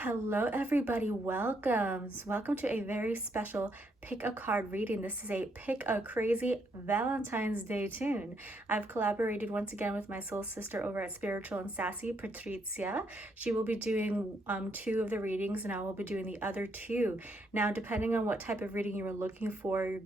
Hello everybody, welcome to a very special pick a card reading. This is a pick a crazy Valentine's Day tune. I've collaborated once again with my soul sister over at Spiritual and Sassy, Patrizia. She will be doing two of the readings and I will be doing the other two. Now, depending on what type of reading you are looking for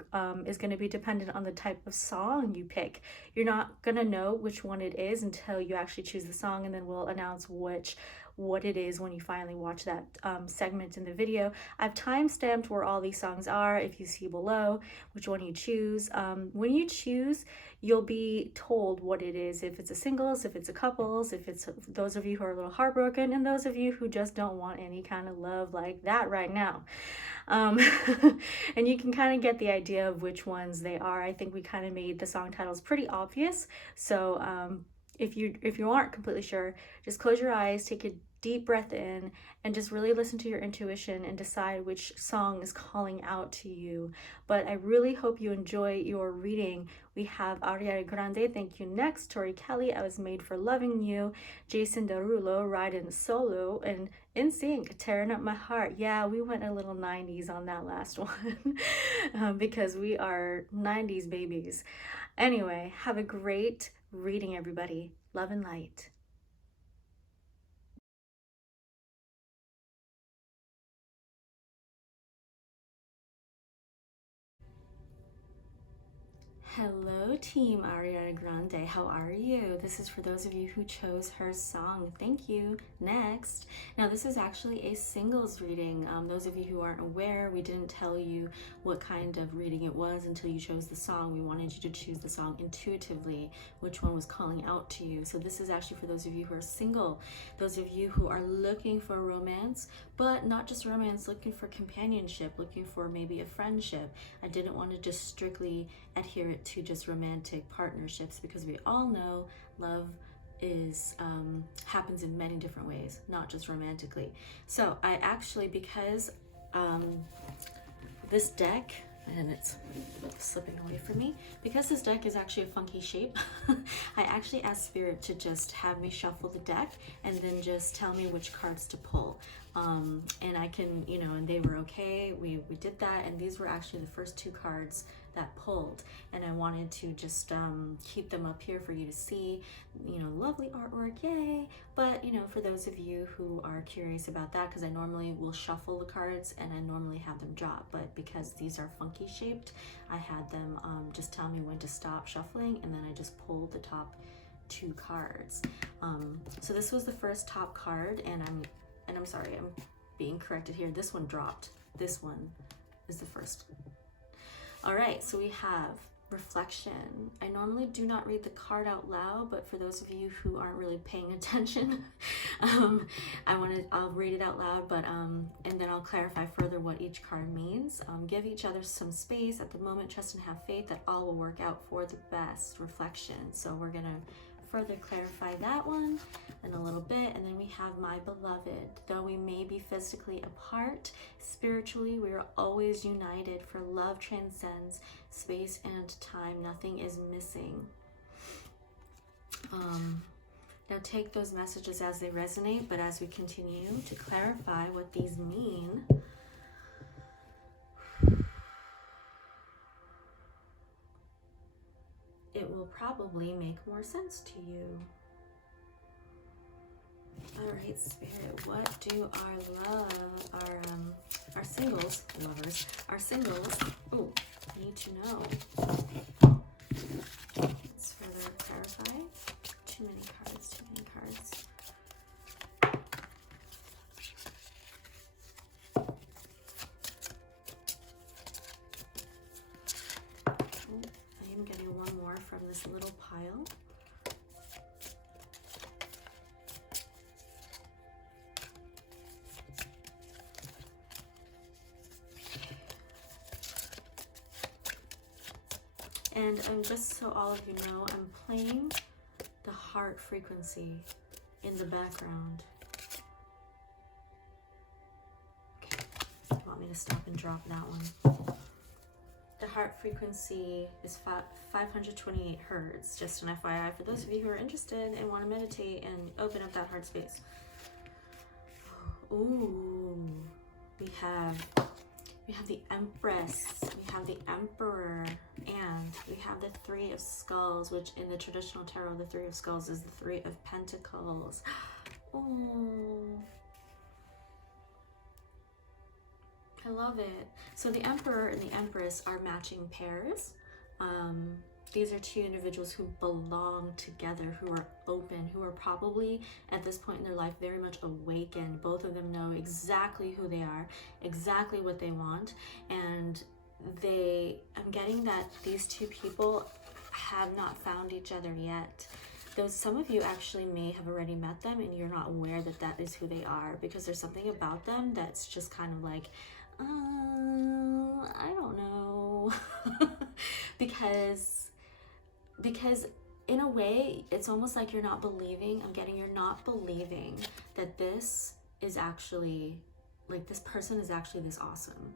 is going to be dependent on the type of song you pick. You're not going to know which one it is until you actually choose the song, and then we'll announce what it is when you finally watch that segment in the video. I've time-stamped where all these songs are if you see below which one you choose. When you choose, you'll be told what it is, if it's a singles, if it's a couples, if it's those of you who are a little heartbroken, and those of you who just don't want any kind of love like that right now. And you can kind of get the idea of which ones they are. I think we kind of made the song titles pretty obvious, so if you aren't completely sure, just close your eyes, take a deep breath in, and just really listen to your intuition and decide which song is calling out to you. But I really hope you enjoy your reading. We have Ariana Grande, Thank You Next, Tori Kelly, I Was Made for Loving You, Jason DeRulo, Riding Solo, and NSYNC, Tearing Up My Heart. Yeah, we went a little 90s on that last one because we are 90s babies. Anyway, have a great reading, everybody. Love and light. Hello, Team Ariana Grande. How are you? This is for those of you who chose her song. Thank you. Next. Now, this is actually a singles reading. Those of you who aren't aware, we didn't tell you what kind of reading it was until you chose the song. We wanted you to choose the song intuitively, which one was calling out to you. So this is actually for those of you who are single, those of you who are looking for romance, but not just romance, looking for companionship, looking for maybe a friendship. I didn't want to just strictly adhere it to just romantic partnerships, because we all know love is happens in many different ways, not just romantically. So I actually, because this deck, and it's slipping away from me, because this deck is actually a funky shape, I actually asked Spirit to just have me shuffle the deck and then just tell me which cards to pull. And I can, and they were okay. We did that, and these were actually the first two cards that pulled, and I wanted to just keep them up here for you to see, lovely artwork, yay. But for those of you who are curious about that, because I normally will shuffle the cards and I normally have them drop, but because these are funky shaped, I had them just tell me when to stop shuffling, and then I just pulled the top two cards. So this was the first top card, and I'm sorry, I'm being corrected here. This one dropped. This one is the first. All right, so we have reflection. I normally do not read the card out loud, but for those of you who aren't really paying attention, I'll read it out loud, but and then I'll clarify further what each card means. Give each other some space at the moment. Trust and have faith that all will work out for the best. Reflection. So we're gonna further clarify that one in a little bit. And then we have my beloved. Though we may be physically apart, spiritually we are always united, for love transcends space and time. Nothing is missing. Now take those messages as they resonate, but as we continue to clarify what these mean, it will probably make more sense to you. All right, Spirit, what do our singles, lovers, our singles, need to know? Let's further clarify. Too many cards, too many cards. I am getting one more from this little pile. And just so all of you know, I'm playing the heart frequency in the background. Okay, you want me to stop and drop that one? The heart frequency is 528 hertz, just an FYI for those of you who are interested and want to meditate and open up that heart space. Ooh, we have the Empress, we have the Emperor, and we have the Three of Skulls, which in the traditional tarot, the Three of Skulls is the Three of Pentacles. Oh, I love it. So the Emperor and the Empress are matching pairs. These are two individuals who belong together, who are open, who are probably at this point in their life very much awakened. Both of them know exactly who they are, exactly what they want, and I'm getting that these two people have not found each other yet. Though some of you actually may have already met them and you're not aware that that is who they are, because there's something about them that's just kind of like, I don't know. because in a way, it's almost like you're not believing. I'm getting you're not believing that this is actually, like, this person is actually this awesome,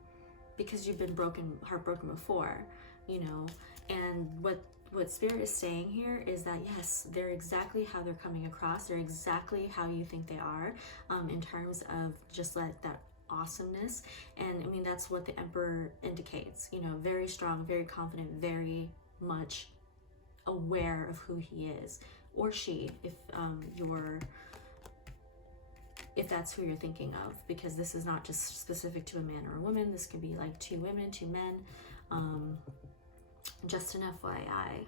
because you've been heartbroken before, you know. And what Spirit is saying here is that yes, they're exactly how they're coming across. They're exactly how you think they are, in terms of just like that awesomeness. And I mean, that's what the Emperor indicates, you know, very strong, very confident, very much aware of who he is, or she, if that's who you're thinking of, because this is not just specific to a man or a woman. This could be like two women, two men. Just an FYI.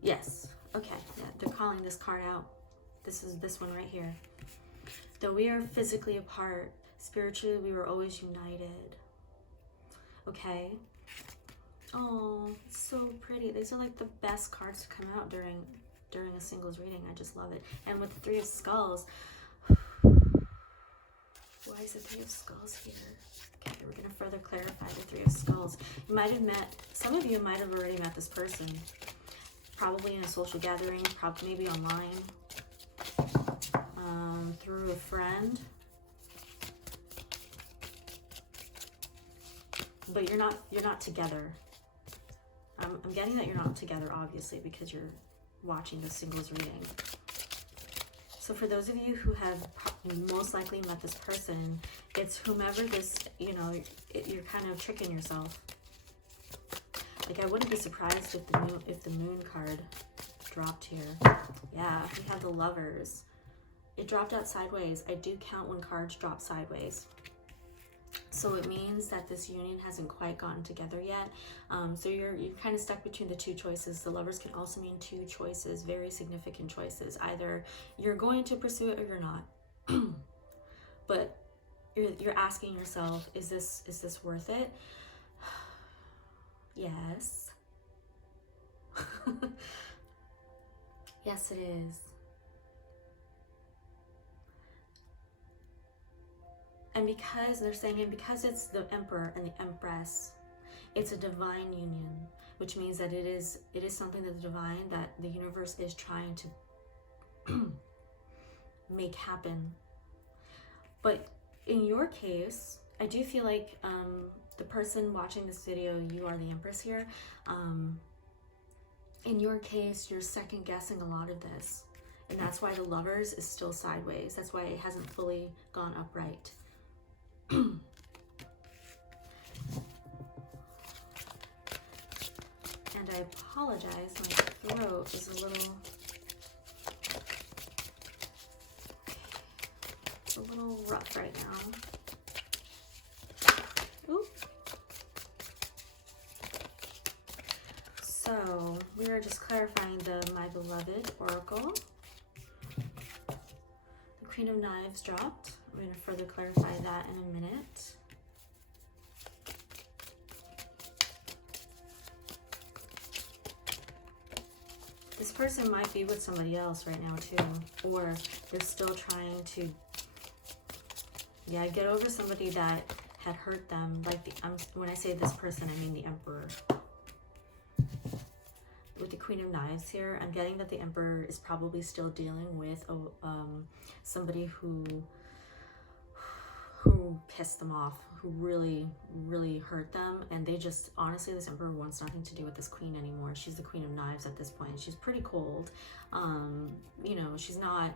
Yes. Okay. Yeah, they're calling this card out. This is this one right here. Though we are physically apart, spiritually we were always united. Okay. Oh, it's so pretty. These are like the best cards to come out during a singles reading. I just love it. And with the Three of Skulls, why is the Three of Skulls here? Okay, we're going to further clarify the Three of Skulls. You might have met, some of you might have already met this person, probably in a social gathering, probably maybe online, through a friend. But you're not together. I'm getting that you're not together, obviously, because you're watching the singles reading. So for those of you who have most likely met this person, it's whomever this, you know, you're kind of tricking yourself. Like, I wouldn't be surprised if the moon card dropped here. Yeah, we have the Lovers. It dropped out sideways. I do count when cards drop sideways. So it means that this union hasn't quite gotten together yet. So you're kind of stuck between the two choices. The Lovers can also mean two choices, very significant choices. Either you're going to pursue it or you're not. But you're asking yourself, is this worth it? Yes. Yes, it is. And because they're saying, and because it's the Emperor and the Empress, it's a divine union, which means that it is something that the divine, that the universe is trying to make happen. But in your case, I do feel like the person watching this video, you are the Empress here. In your case, you're second guessing a lot of this. And that's why the Lovers is still sideways. That's why it hasn't fully gone upright. And I apologize, my throat is a little rough right now. Ooh. So we are just clarifying the My Beloved Oracle. The Queen of Knives dropped. We're going to further clarify that in a minute. This person might be with somebody else right now too, or they're still trying to, get over somebody that had hurt them. Like when I say this person, I mean the Emperor. With the Queen of Knives here, I'm getting that the Emperor is probably still dealing with somebody who pissed them off, who really, really hurt them. And they just, honestly, this Emperor wants nothing to do with this Queen anymore. She's the Queen of Knives at this point. She's pretty cold. You know, she's not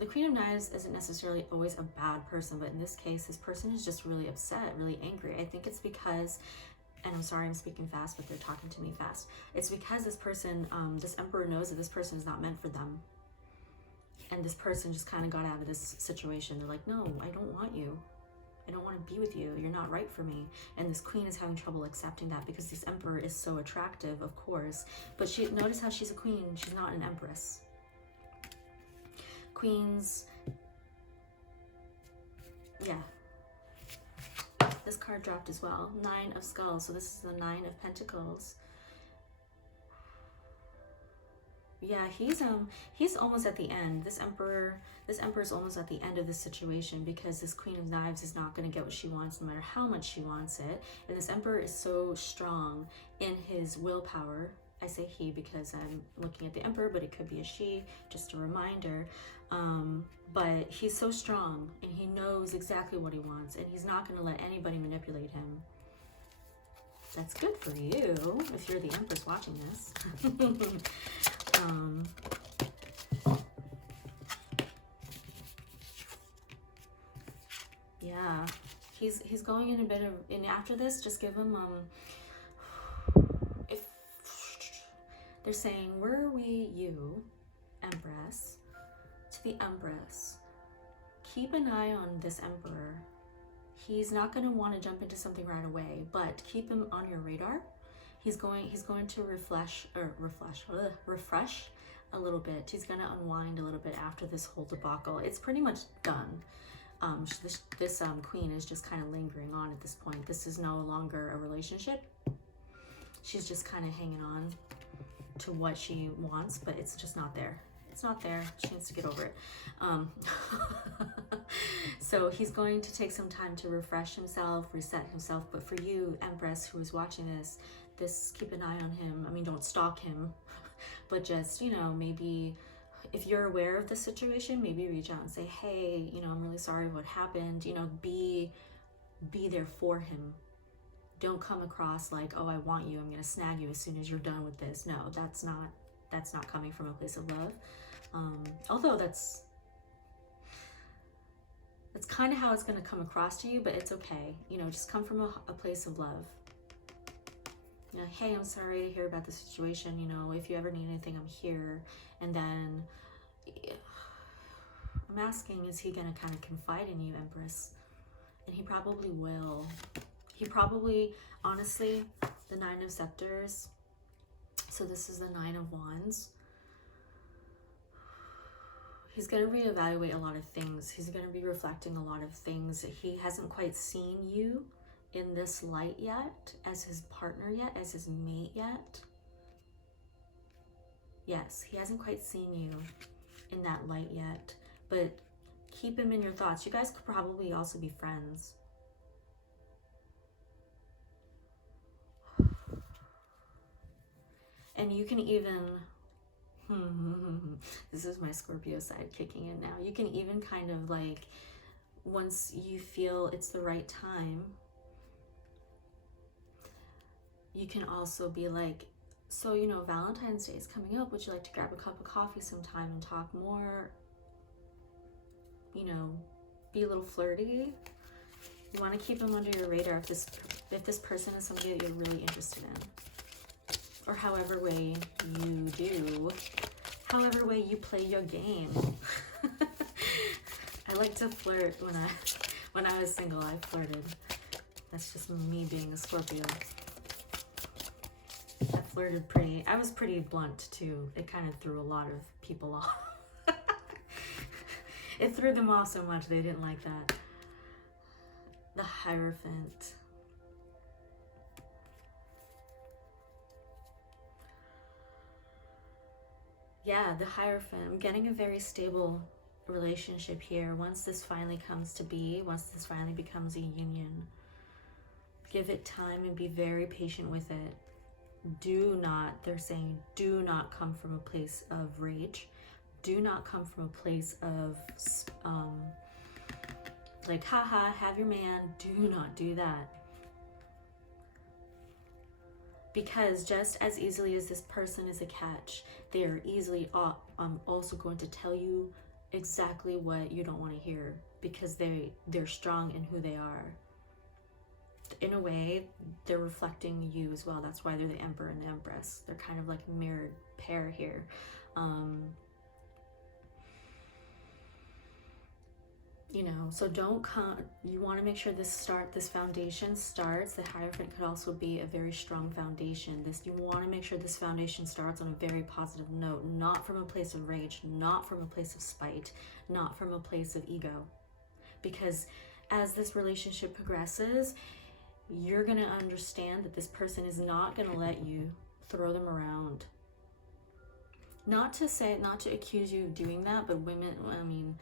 the Queen of Knives isn't necessarily always a bad person, but in this case, this person is just really upset, really angry. I think it's because, and I'm sorry I'm speaking fast, but they're talking to me fast. It's because this person, this Emperor knows that this person is not meant for them. And this person just kind of got out of this situation. They're like, no, I don't want you. I don't want to be with you. You're not right for me. And this queen is having trouble accepting that because this emperor is so attractive, of course. But notice how she's a queen. She's not an empress. Queens, yeah. This card dropped as well. 9 of Skulls. So this is the 9 of Pentacles. Yeah, he's almost at the end. This emperor's almost at the end of this situation because this Queen of Knives is not going to get what she wants no matter how much she wants it. And this emperor is so strong in his willpower. I say he because I'm looking at the emperor, but it could be a she, just a reminder. But he's so strong and he knows exactly what he wants and he's not going to let anybody manipulate him. That's good for you if you're the Empress watching this. Yeah, he's going in a bit of, and after this, just give him, if they're saying, where are we, you, Empress, to the Empress, keep an eye on this Emperor. He's not going to want to jump into something right away, but keep him on your radar. He's going to refresh a little bit. He's going to unwind a little bit after this whole debacle. It's pretty much done. This queen is just kind of lingering on at this point. This is no longer a relationship. She's just kind of hanging on to what she wants, but it's just not there. It's not there. She needs to get over it. So he's going to take some time to refresh himself, reset himself. But for you, Empress, who is watching this, keep an eye on him. I mean, don't stalk him, but just, you know, maybe if you're aware of the situation, maybe reach out and say, hey, you know, I'm really sorry what happened. You know, be there for him. Don't come across like, oh, I want you. I'm going to snag you as soon as you're done with this. No, that's not coming from a place of love. Although that's kind of how it's going to come across to you, but it's okay. You know, just come from a place of love. You know, hey, I'm sorry to hear about the situation. You know, if you ever need anything, I'm here. And then I'm asking, is he going to kind of confide in you, Empress? And he probably will. He probably, honestly, the 9 of Scepters. So this is the 9 of Wands. He's going to reevaluate a lot of things. He's going to be reflecting a lot of things. He hasn't quite seen you in this light yet, as his partner yet, as his mate yet. Yes, he hasn't quite seen you in that light yet, but keep him in your thoughts. You guys could probably also be friends. And you can even, this is my Scorpio side kicking in now. You can even kind of like, once you feel it's the right time, you can also be like, so, you know, Valentine's Day is coming up. Would you like to grab a cup of coffee sometime and talk more? You know, be a little flirty. You want to keep him under your radar if this person is somebody that you're really interested in. Or however way you do, however way you play your game. I like to flirt. When I was single, I flirted. That's just me being a Scorpio. I flirted I was pretty blunt too. It kind of threw a lot of people off. It threw them off so much they didn't like that. The Hierophant. Yeah, the Hierophant. I'm getting a very stable relationship here. Once this finally comes to be, once this finally becomes a union, give it time and be very patient with it. They're saying, do not come from a place of rage. Do not come from a place of, like, haha, have your man. Do not do that. Because just as easily as this person is a catch, they are easily also going to tell you exactly what you don't want to hear, because they're strong in who they are. In a way, they're reflecting you as well. That's why they're the Emperor and the Empress. They're kind of like a mirrored pair here. You know, so you want to make sure this foundation starts. The Hierophant could also be a very strong foundation. You want to make sure this foundation starts on a very positive note, not from a place of rage, not from a place of spite, not from a place of ego. Because as this relationship progresses, you're going to understand that this person is not going to let you throw them around. Not to accuse you of doing that, but women, I mean,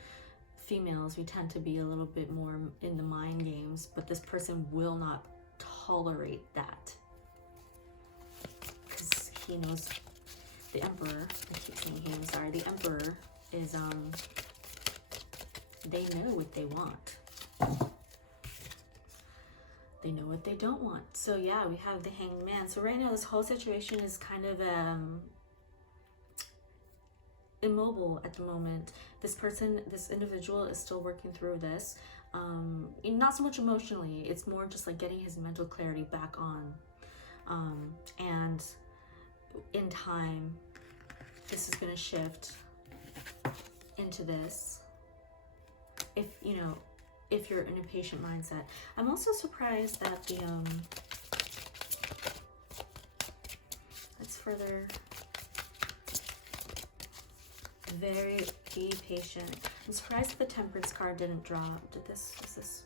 females, we tend to be a little bit more in the mind games, but this person will not tolerate that. Because he knows, the Emperor, I keep saying he, I'm sorry, the Emperor is, they know what they want. They know what they don't want. So yeah, we have the Hanged Man. So right now, this whole situation is kind of, immobile at the moment. This individual is still working through this, not so much emotionally, it's more just like getting his mental clarity back on, and in time this is going to shift into this, if you're in a patient mindset. I'm also surprised that the let's further. Be patient. I'm surprised that the Temperance card didn't drop. Is this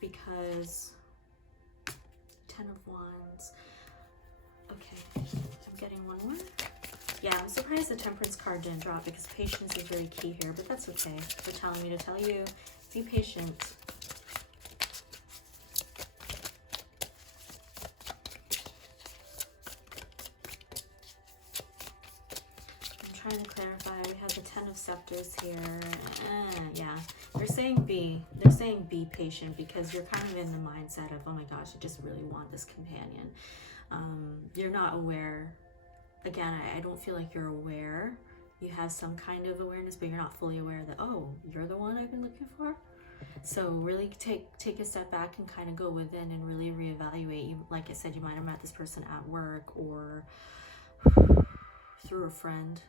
because 10 of Wands? Okay, I'm getting one more. Yeah, I'm surprised the Temperance card didn't drop, because patience is very key here, but that's okay. They're telling me to tell you, be patient. Trying to clarify, we have the 10 of Scepters here. Yeah, they're saying be patient, because you're kind of in the mindset of, oh my gosh, I just really want this companion. You're not aware. Again, I don't feel like you're aware. You have some kind of awareness, but you're not fully aware that, oh, you're the one I've been looking for. So really take a step back and kind of go within and really reevaluate. Like I said, you might have met this person at work or through a friend.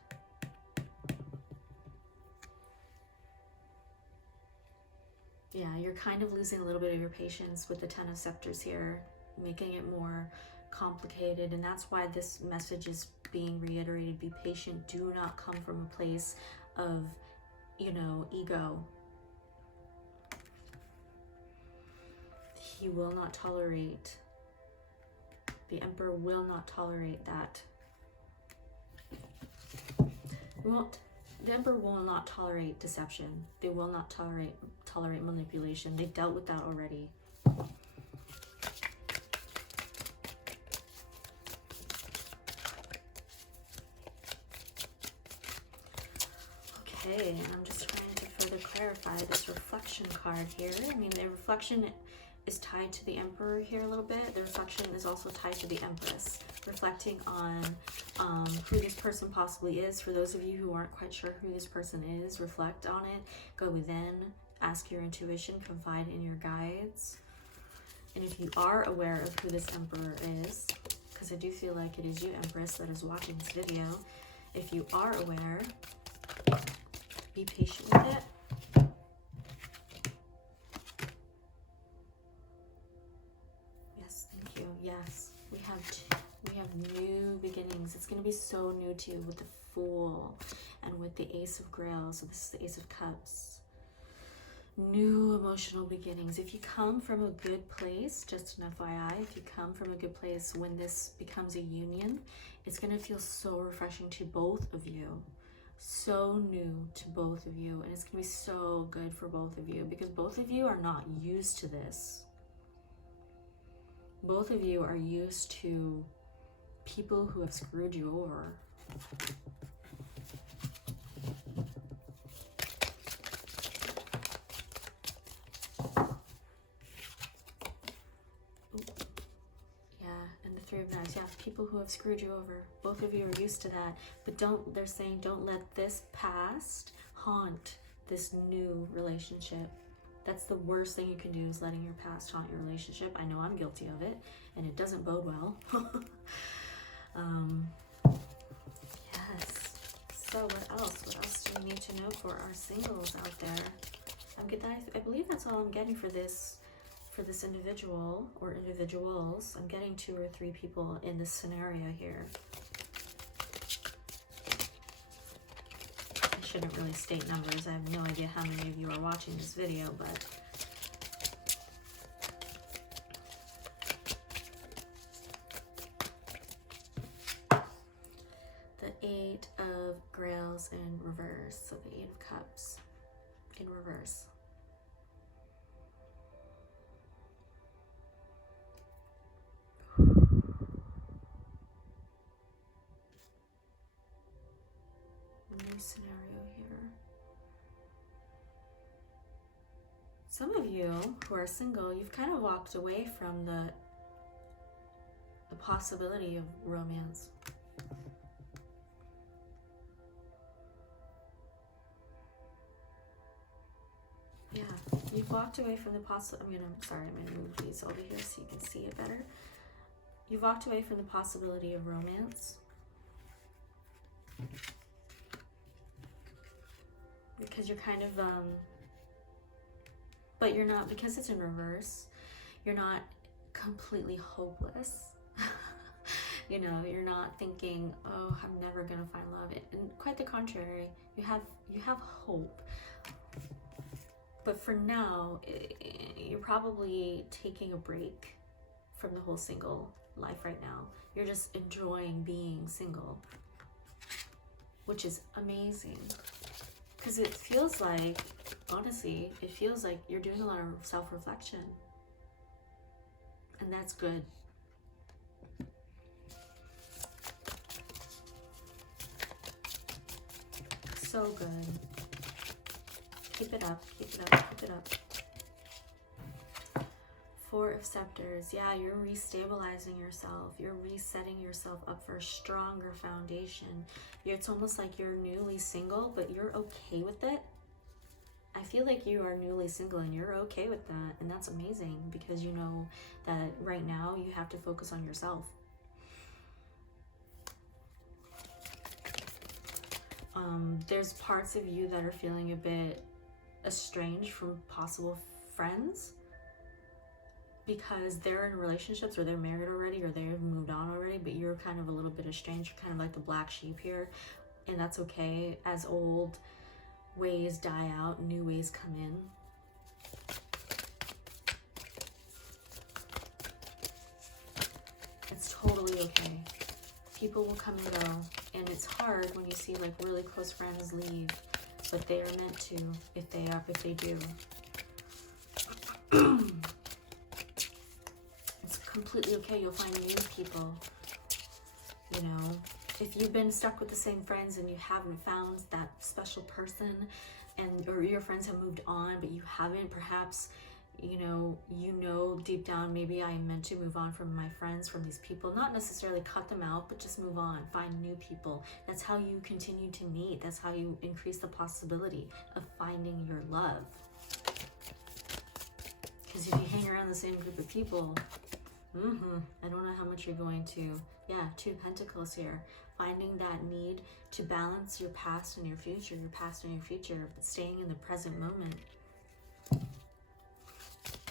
Yeah, you're kind of losing a little bit of your patience with the 10 of Scepters here, making it more complicated. And that's why this message is being reiterated. Be patient. Do not come from a place of, ego. He will not tolerate, the Emperor will not tolerate that. The Emperor will not tolerate deception. They will not tolerate manipulation. They dealt with that already. Okay, and I'm just trying to further clarify this reflection card here. I mean, the reflection is tied to the Emperor here a little bit. The reflection is also tied to the Empress, reflecting on who this person possibly is. For those of you who aren't quite sure who this person is, reflect on it, go within, ask your intuition, confide in your guides. And if you are aware of who this Emperor is, because I do feel like it is you, Empress, that is watching this video, if you are aware, be patient with it. Yes, we have new beginnings. It's going to be so new to you with the Fool and with the Ace of Grails. So this is the Ace of Cups. New emotional beginnings. If you come from a good place, just an FYI, if you come from a good place, when this becomes a union, it's going to feel so refreshing to both of you. So new to both of you. And it's going to be so good for both of you, because both of you are not used to this. Both of you are used to people who have screwed you over. Yeah, and the Three of Knives. Yeah, people who have screwed you over. Both of you are used to that. But they're saying don't let this past haunt this new relationship. That's the worst thing you can do, is letting your past haunt your relationship. I know I'm guilty of it, and it doesn't bode well. Yes. So what else? What else do we need to know for our singles out there? I believe that's all I'm getting for this individual or individuals. I'm getting 2 or 3 people in this scenario here. I shouldn't really state numbers. I have no idea how many of you are watching this video, but the 8 of Grails in reverse. So the 8 of Cups in reverse. New scenario here. Some of you who are single, you've kind of walked away from the possibility of romance. Yeah, you've walked away from the I'm gonna move these over here so you can see it better. You've walked away from the possibility of romance. Because you're kind of, but you're not, because it's in reverse, you're not completely hopeless. You know, you're not thinking, oh, I'm never gonna find love. And quite the contrary, you have hope. But for now, you're probably taking a break from the whole single life right now. You're just enjoying being single, which is amazing. Because it feels like, honestly, it feels like you're doing a lot of self-reflection. And that's good. So good. Keep it up, keep it up, keep it up. 4 of Scepters. Yeah, you're restabilizing yourself. You're resetting yourself up for a stronger foundation. It's almost like you're newly single, but you're okay with it. I feel like you are newly single and you're okay with that. And that's amazing, because you know that right now you have to focus on yourself. There's parts of you that are feeling a bit estranged from possible friends, because they're in relationships, or they're married already, or they've moved on already, but you're kind of a little bit estranged. You're kind of like the black sheep here, and that's okay. As old ways die out, new ways come in. It's totally okay. People will come and go, and it's hard when you see like really close friends leave, but they are meant to if they do. It's completely okay. You'll find new people. You know, if you've been stuck with the same friends and you haven't found that special person, or your friends have moved on but you haven't, perhaps you know deep down, maybe I am meant to move on from my friends, from these people. Not necessarily cut them out, but just move on, find new people. That's how you continue to meet. That's how you increase the possibility of finding your love. Because if you hang around the same group of people, I don't know how much you're going to. Yeah, 2 Pentacles here. Finding that need to balance your past and your future, but staying in the present moment.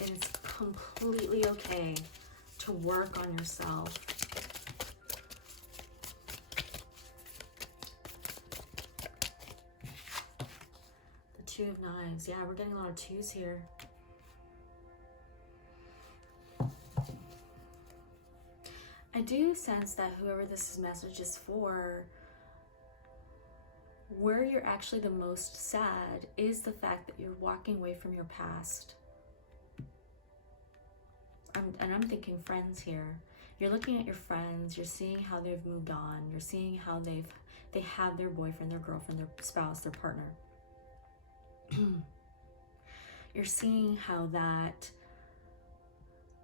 And it's completely okay to work on yourself. The 2 of Knives. Yeah, we're getting a lot of 2s here. I do sense that whoever this message is for, where you're actually the most sad is the fact that you're walking away from your past. And I'm thinking friends here. You're looking at your friends, you're seeing how they've moved on, you're seeing how they have their boyfriend, their girlfriend, their spouse, their partner. You're seeing how that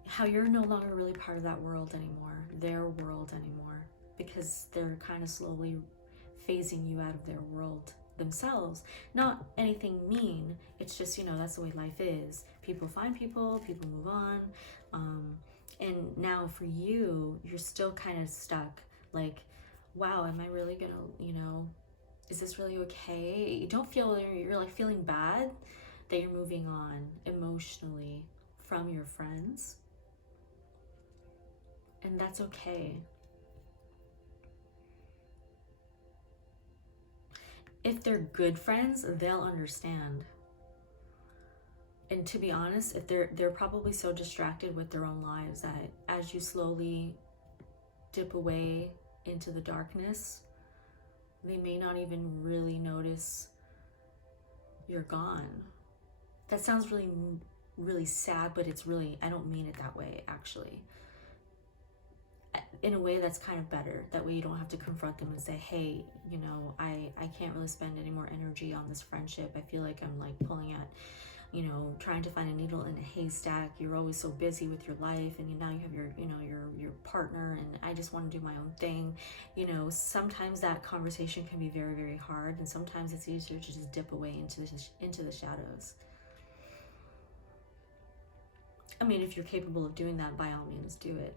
how you're no longer really part of that world anymore, their world anymore, because they're kind of slowly phasing you out of their world themselves. Not anything mean, it's just, you know, that's the way life is. People find people, people move on. And now for you, you're still kind of stuck. Like, wow, am I really gonna, you know, is this really okay? You don't feel, you're like feeling bad that you're moving on emotionally from your friends. And that's okay. If they're good friends, they'll understand. And to be honest, if they're probably so distracted with their own lives that as you slowly dip away into the darkness, they may not even really notice you're gone. That sounds really, really sad, but it's really, I don't mean it that way, actually. In a way that's kind of better. That way you don't have to confront them and say, hey, you know, I can't really spend any more energy on this friendship. I feel like I'm like pulling at, you know, trying to find a needle in a haystack. You're always so busy with your life, and now you have your, you know, your partner, and I just want to do my own thing. You know, sometimes that conversation can be very, very hard, and sometimes it's easier to just dip away into the shadows. I mean, if you're capable of doing that, by all means, do it.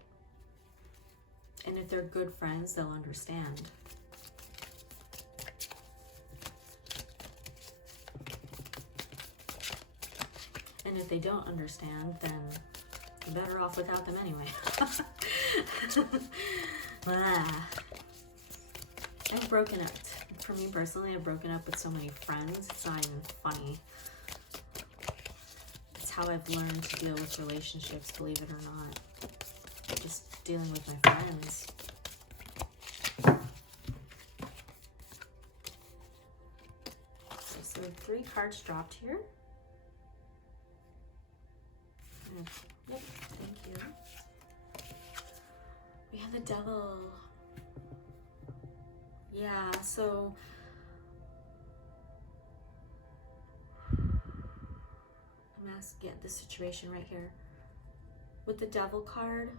And if they're good friends, they'll understand. And if they don't understand, then you're better off without them anyway. I've broken up. For me personally, I've broken up with so many friends. It's not even funny. It's how I've learned to deal with relationships, believe it or not. Just dealing with my friends. So 3 cards dropped here. Yep, thank you. We have the Devil. Yeah, so I'm asking, this situation right here. With the Devil card,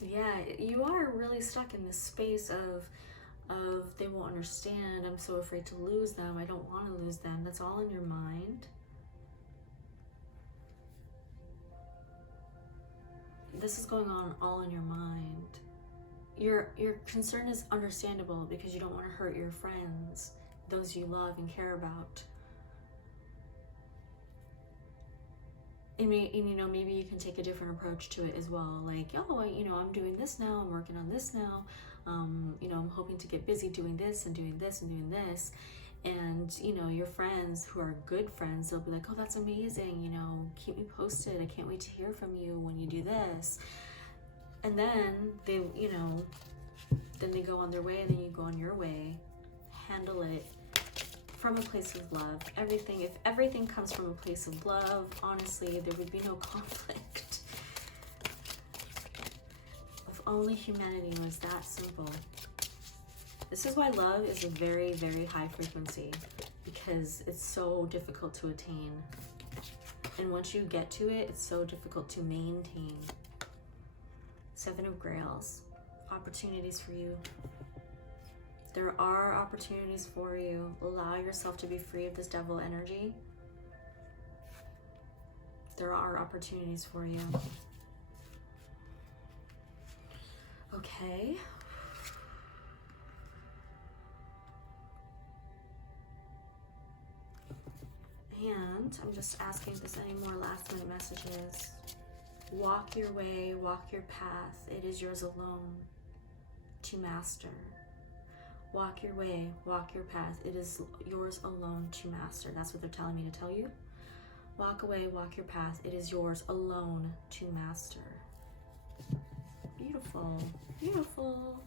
yeah, you are really stuck in this space of they won't understand, I'm so afraid to lose them, I don't want to lose them. That's all in your mind. This is going on all in your mind. Your concern is understandable because you don't want to hurt your friends, those you love and care about. And you know, maybe you can take a different approach to it as well. Like, oh, you know, I'm doing this now, I'm working on this now. You know, I'm hoping to get busy doing this and doing this and doing this. And, you know, your friends who are good friends, they'll be like, oh, that's amazing. You know, keep me posted. I can't wait to hear from you when you do this. And then they, you know, then they go on their way and then you go on your way. Handle it from a place of love. Everything, if everything comes from a place of love, honestly, there would be no conflict. If only humanity was that simple. This is why love is a very, very high frequency, because it's so difficult to attain. And once you get to it, it's so difficult to maintain. 7 of Grails, opportunities for you. There are opportunities for you. Allow yourself to be free of this devil energy. There are opportunities for you. Okay. And I'm just asking if there's any more last minute messages. Walk your way, walk your path. It is yours alone to master. Walk your way, walk your path. It is yours alone to master. That's what they're telling me to tell you. Walk away, walk your path. It is yours alone to master. Beautiful, beautiful.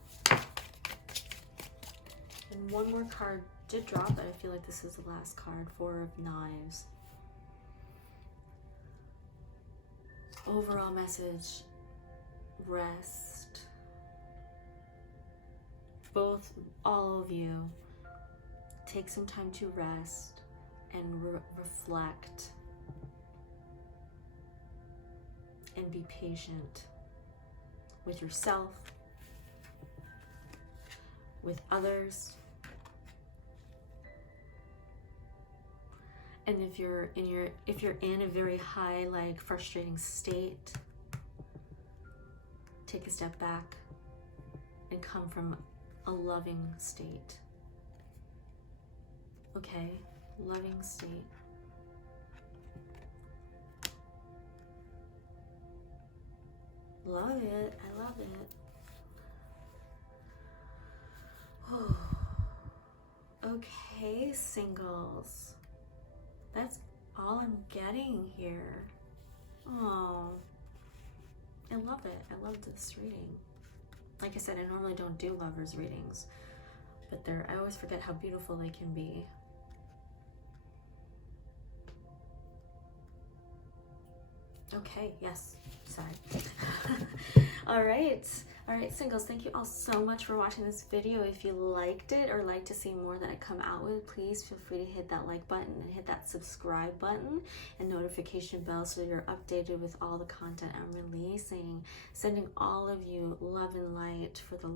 And one more card did drop, but I feel like this is the last card. 4 of Knives. Overall message, rest. All of you, take some time to rest and reflect and be patient with yourself, with others. And if you're in a very high, like, frustrating state, take a step back and come from a loving state. Okay? Loving state. Love it. I love it. Oh. Okay, singles. That's all I'm getting here. Oh, I love it. I love this reading. Like I said, I normally don't do lovers readings, but I always forget how beautiful they can be. Okay, yes, sorry. All right, singles, thank you all so much for watching this video. If you liked it or like to see more that I come out with, please feel free to hit that like button and hit that subscribe button and notification bell so you're updated with all the content I'm releasing. Sending all of you love and light for the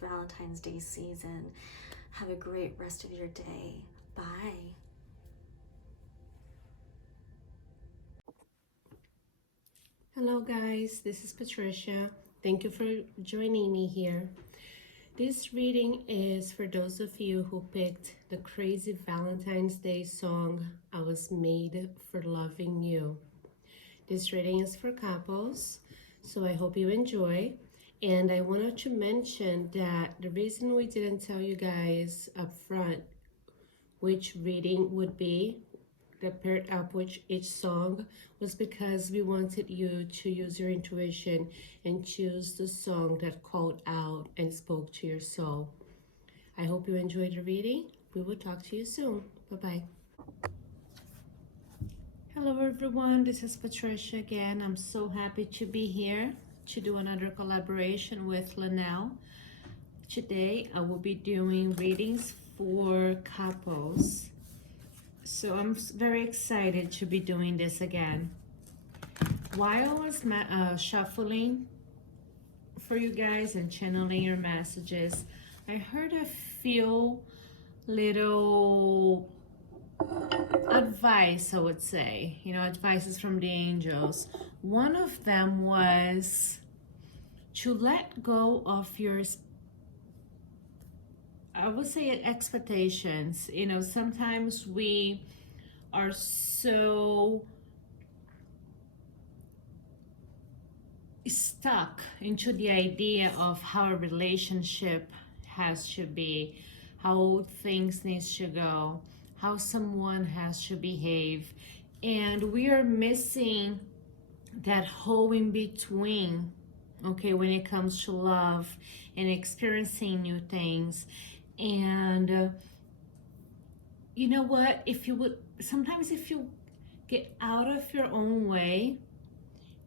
Valentine's Day season. Have a great rest of your day. Bye. Hello guys, this is Patricia. Thank you for joining me here. This reading is for those of you who picked the crazy Valentine's Day song, I Was Made for Loving You. This reading is for couples, so I hope you enjoy. And I wanted to mention that the reason we didn't tell you guys up front which reading would be paired up with each song was because we wanted you to use your intuition and choose the song that called out and spoke to your soul. I hope you enjoyed the reading. We will talk to you soon. Bye-bye. Hello everyone, this is Patricia again. I'm so happy to be here to do another collaboration with Linnell. Today I will be doing readings for couples. So I'm very excited to be doing this again. While I was shuffling for you guys and channeling your messages, I heard a few little advice, I would say, advices from the angels. One of them was to let go of your, I would say, expectations. Sometimes we are so stuck into the idea of how a relationship has to be, how things need to go, how someone has to behave. And we are missing that whole in between, okay, when it comes to love and experiencing new things. And you know what, sometimes if you get out of your own way,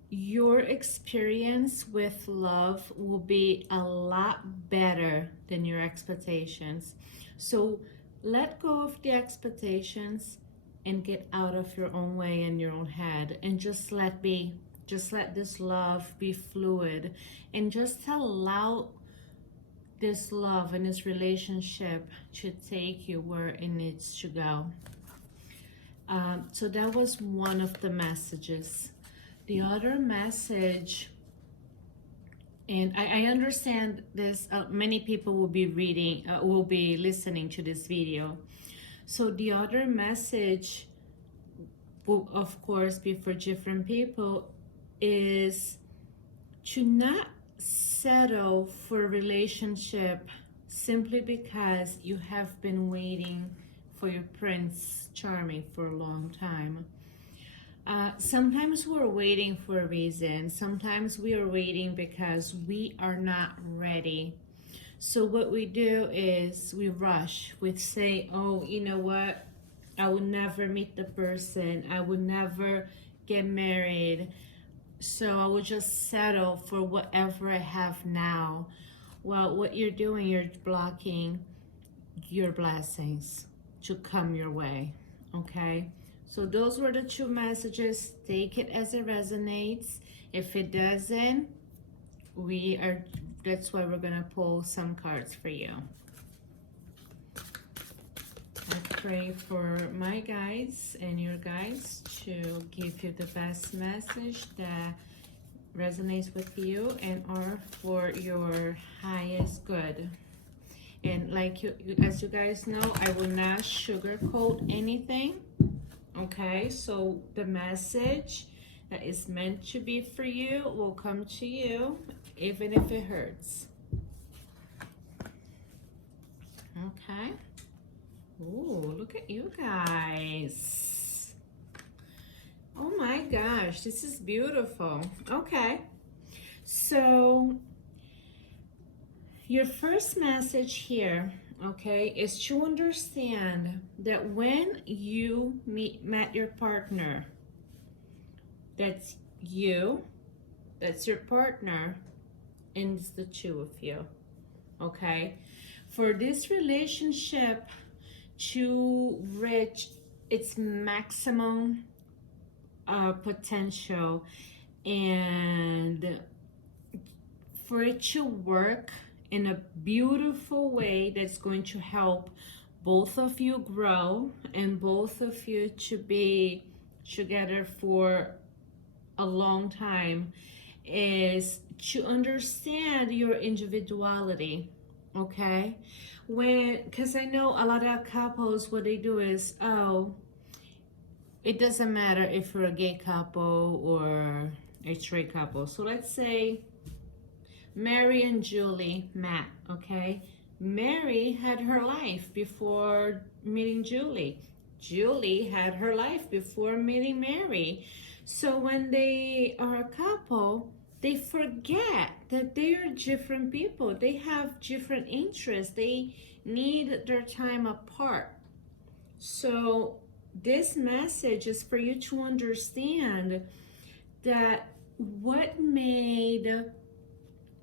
your experience with love will be a lot better than your expectations. So let go of the expectations and get out of your own way and your own head and just let be. Just let this love be fluid and just allow this love and this relationship to take you where it needs to go. So that was one of the messages. The other message, and I understand this, many people will be listening to this video. So the other message will of course be for different people, is to not settle for a relationship simply because you have been waiting for your Prince Charming for a long time. Sometimes we're waiting for a reason. Sometimes we are waiting because we are not ready. So what we do is we rush. We say, oh, you know what? I will never meet the person. I will never get married. So I will just settle for whatever I have now. Well, what you're doing, you're blocking your blessings to come your way, okay? So those were the two messages. Take it as it resonates. If it doesn't, that's why we're gonna pull some cards for you. I pray for my guides and your guides to give you the best message that resonates with you and are for your highest good. And like as you guys know, I will not sugarcoat anything. Okay, so the message that is meant to be for you will come to you, even if it hurts. Okay. Oh, look at you guys. Oh my gosh, this is beautiful. Okay, so your first message here, okay, is to understand that when you met your partner, that's you, that's your partner, and it's the two of you, okay? For this relationship to reach its maximum potential and for it to work in a beautiful way that's going to help both of you grow and both of you to be together for a long time, is to understand your individuality. Okay, because I know a lot of couples, what they do is, oh, it doesn't matter if you're a gay couple or a straight couple. So let's say Mary and Julie met, okay? Mary had her life before meeting Julie. Julie had her life before meeting Mary. So when they are a couple, they forget that they are different people. They have different interests. They need their time apart. So this message is for you to understand that what made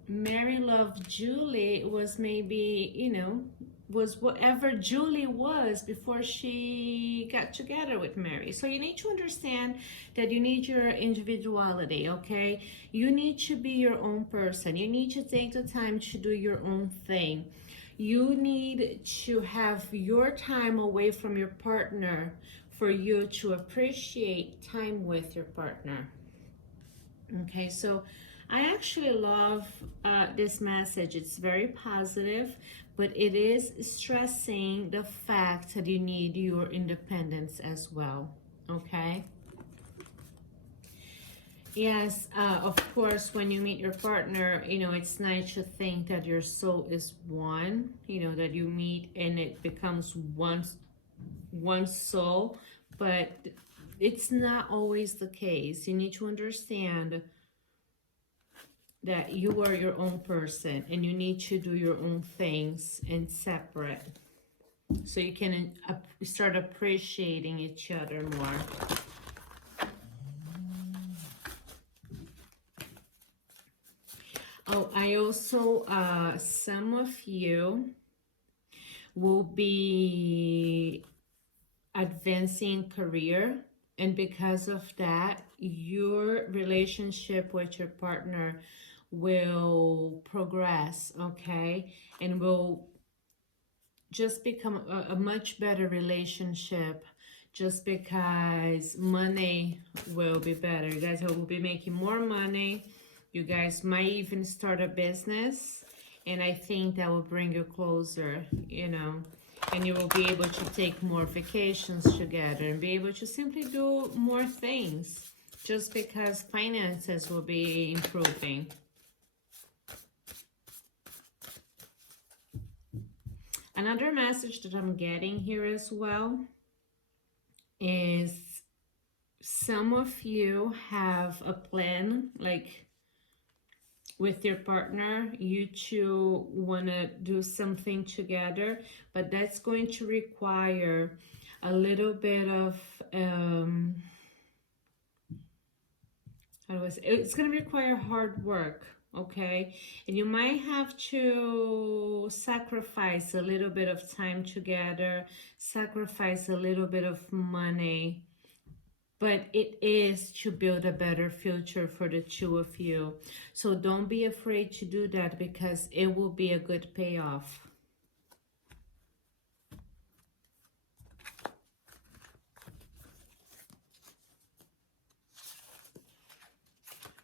Mary love Julie was maybe, was whatever Julie was before she got together with Mary. So you need to understand that you need your individuality, okay? You need to be your own person. You need to take the time to do your own thing. You need to have your time away from your partner for you to appreciate time with your partner. Okay, so I actually love this message. It's very positive, but it is stressing the fact that you need your independence as well. Okay? Yes, of course, when you meet your partner, it's nice to think that your soul is one, that you meet and it becomes one soul, but it's not always the case. You need to understand that you are your own person and you need to do your own things and separate so you can start appreciating each other more. Oh, I also, some of you will be advancing career, and because of that, your relationship with your partner will progress, okay? And will just become a much better relationship just because money will be better. You guys will be making more money. You guys might even start a business, and I think that will bring you closer, and you will be able to take more vacations together and be able to simply do more things just because finances will be improving. Another message that I'm getting here as well is some of you have a plan, like with your partner, you two want to do something together, but that's going to require a little bit of it's going to require hard work, okay? And you might have to sacrifice a little bit of time together, sacrifice a little bit of money but it is to build a better future for the two of you. So don't be afraid to do that, because it will be a good payoff.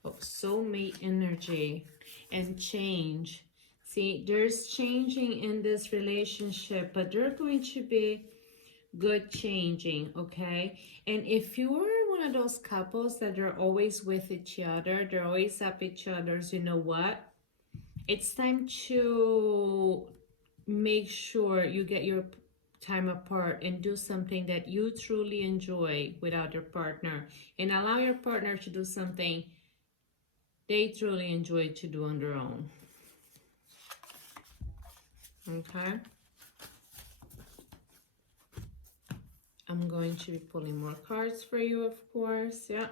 Oh, soulmate energy and change. See, there's changing in this relationship, but they're going to be good changing, okay? And if you're one of those couples that are always with each other, they're always up each other's, you know what? It's time to make sure you get your time apart and do something that you truly enjoy without your partner, and allow your partner to do something they truly enjoy to do on their own. Okay? I'm going to be pulling more cards for you, of course. Yeah.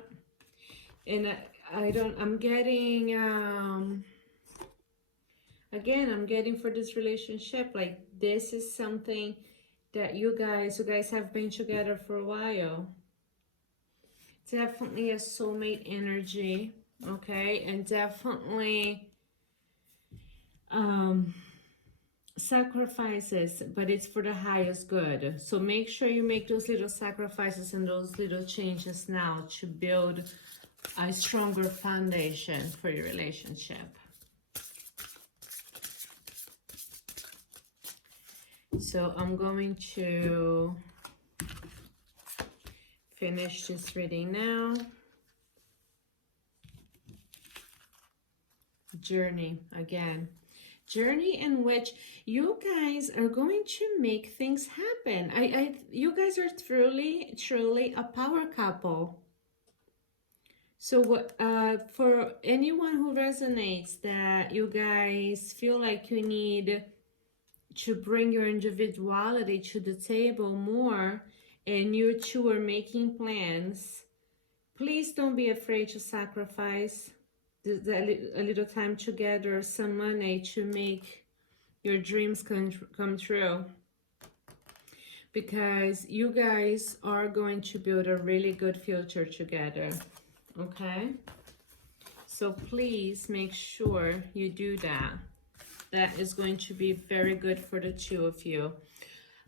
And I'm getting, again, I'm getting for this relationship, like this is something that you guys have been together for a while. Definitely a soulmate energy, okay? And definitely sacrifices, but it's for the highest good. So make sure you make those little sacrifices and those little changes now to build a stronger foundation for your relationship. So I'm going to finish this reading now. Journey again. Journey in which you guys are going to make things happen. You guys are truly a power couple. So for anyone who resonates that you guys feel like you need to bring your individuality to the table more, and you two are making plans, please don't be afraid to sacrifice a little time together, some money to make your dreams come true, because you guys are going to build a really good future together. Okay, so please make sure you do that. That is going to be very good for the two of you.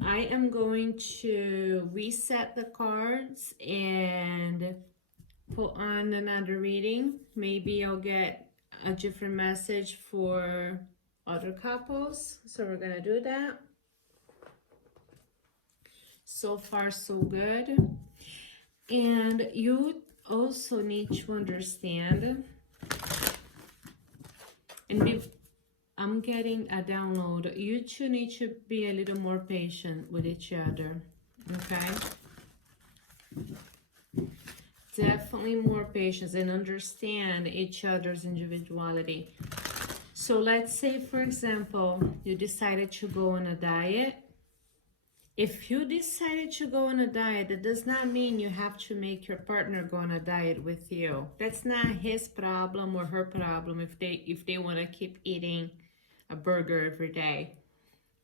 I am going to reset the cards and put on another reading. Maybe I'll get a different message for other couples. So we're gonna do that. So far, so good. And you also need to understand, and I'm getting a download. You two need to be a little more patient with each other, okay? Definitely more patience and understand each other's individuality. So let's say, for example, you decided to go on a diet. If you decided to go on a diet, that does not mean you have to make your partner go on a diet with you. That's not his problem or her problem if they want to keep eating a burger every day.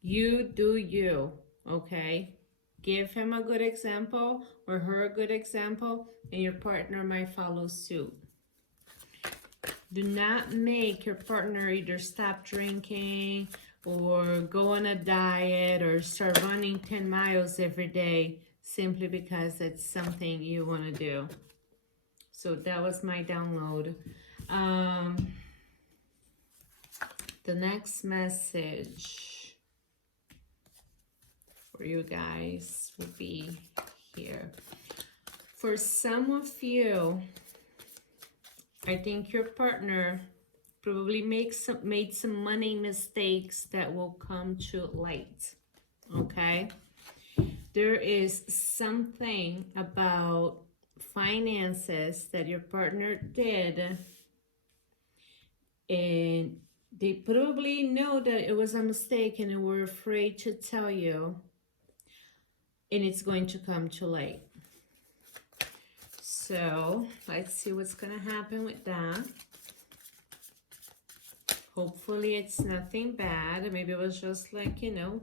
You do you, okay? Give him a good example or her a good example, and your partner might follow suit. Do not make your partner either stop drinking or go on a diet or start running 10 miles every day simply because it's something you want to do. So that was my download. The next message for you guys will be here. For some of you, I think your partner probably made some money mistakes that will come to light, okay? There is something about finances that your partner did, and they probably know that it was a mistake and they were afraid to tell you, and it's going to come too late. So let's see what's gonna happen with that. Hopefully it's nothing bad. Maybe it was just like, you know,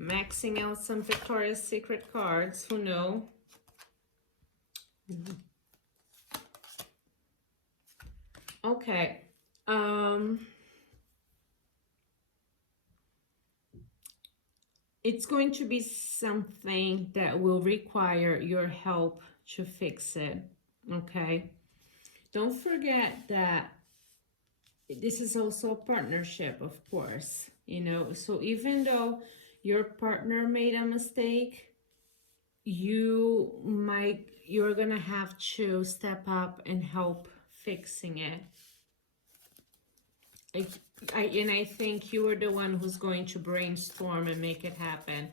maxing out some Victoria's Secret cards. Who knows? Okay. It's going to be something that will require your help to fix it. Okay. Don't forget that this is also a partnership, of course. So even though your partner made a mistake, you're gonna have to step up and help fixing it. I, I think you are the one who's going to brainstorm and make it happen.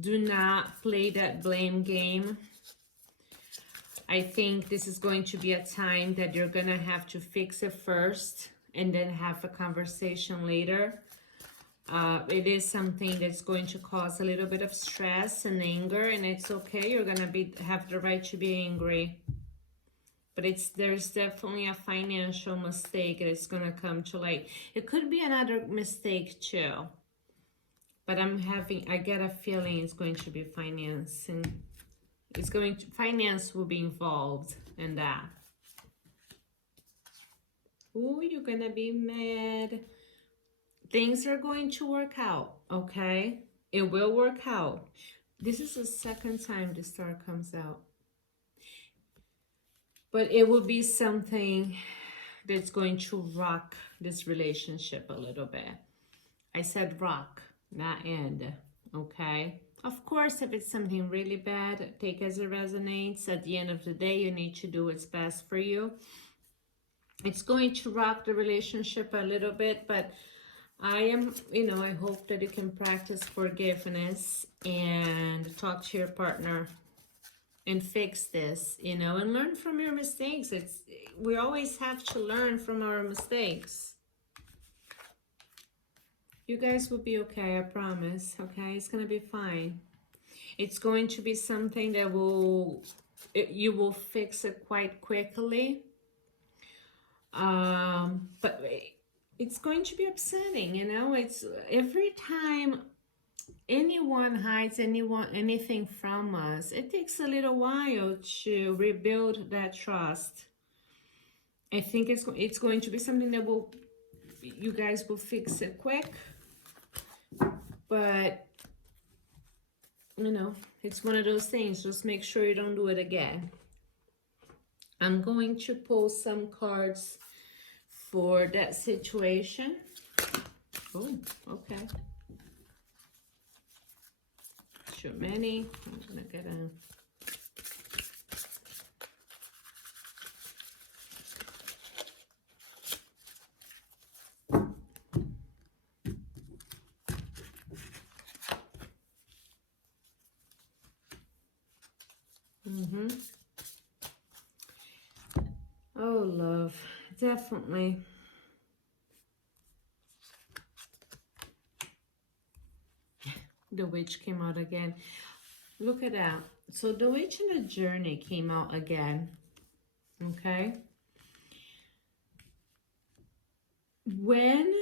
Do not play that blame game. I think this is going to be a time that you're gonna have to fix it first and then have a conversation later. It is something that's going to cause a little bit of stress and anger, and it's okay. You're gonna have the right to be angry. But there's definitely a financial mistake that's gonna come to light. It could be another mistake too. But I get a feeling it's going to be finance, and finance will be involved in that. Ooh, you're gonna be mad. Things are going to work out, okay? It will work out. This is the second time the star comes out. But it will be something that's going to rock this relationship a little bit. I said rock, not end, okay? Of course, if it's something really bad, take as it resonates. At the end of the day, you need to do what's best for you. It's going to rock the relationship a little bit, but I hope that you can practice forgiveness and talk to your partner and fix this, and learn from your mistakes. We always have to learn from our mistakes. You guys will be okay, I promise, okay? It's gonna be fine. It's going to be something that you will fix it quite quickly. But it's going to be upsetting, it's every time anyone hides anything from us, it takes a little while to rebuild that trust. I think it's going to be something that you guys will fix it quick, but it's one of those things. Just make sure you don't do it again. I'm going to pull some cards for that situation. Oh, okay. Too many. I'm gonna get a... Oh, love. Definitely. The witch came out again. Look at that. So the witch and the journey came out again. Okay. When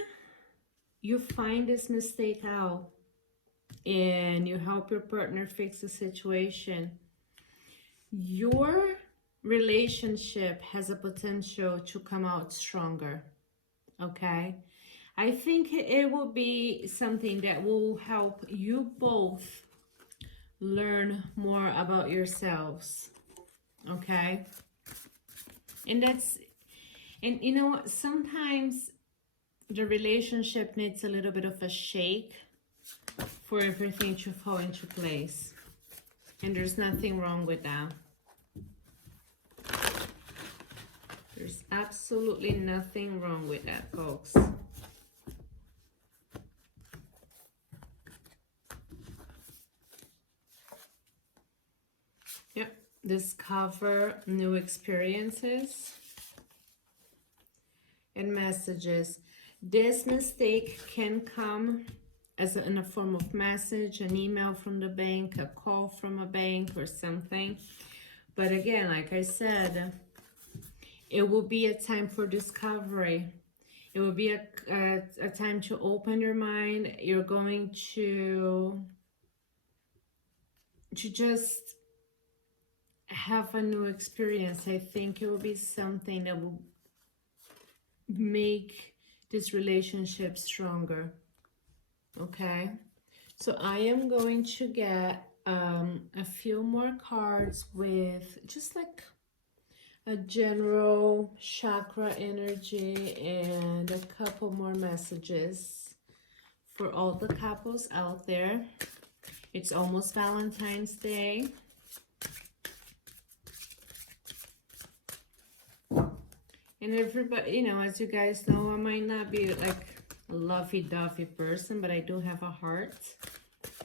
you find this mistake out and you help your partner fix the situation, your relationship has a potential to come out stronger. Okay. I think it will be something that will help you both learn more about yourselves. Okay. And sometimes the relationship needs a little bit of a shake for everything to fall into place. And there's nothing wrong with that. There's absolutely nothing wrong with that, folks. Yep. Discover new experiences and messages. This mistake can come in a form of message, an email from the bank, a call from a bank or something. But again, like I said, it will be a time for discovery. It will be a time to open your mind. You're going to just have a new experience. I think it will be something that will make this relationship stronger. Okay, so I am going to get a few more cards with just like a general chakra energy and a couple more messages for all the couples out there. It's almost Valentine's Day. And everybody, you know, as you guys know, I might not be like a lovey-dovey person, but I do have a heart.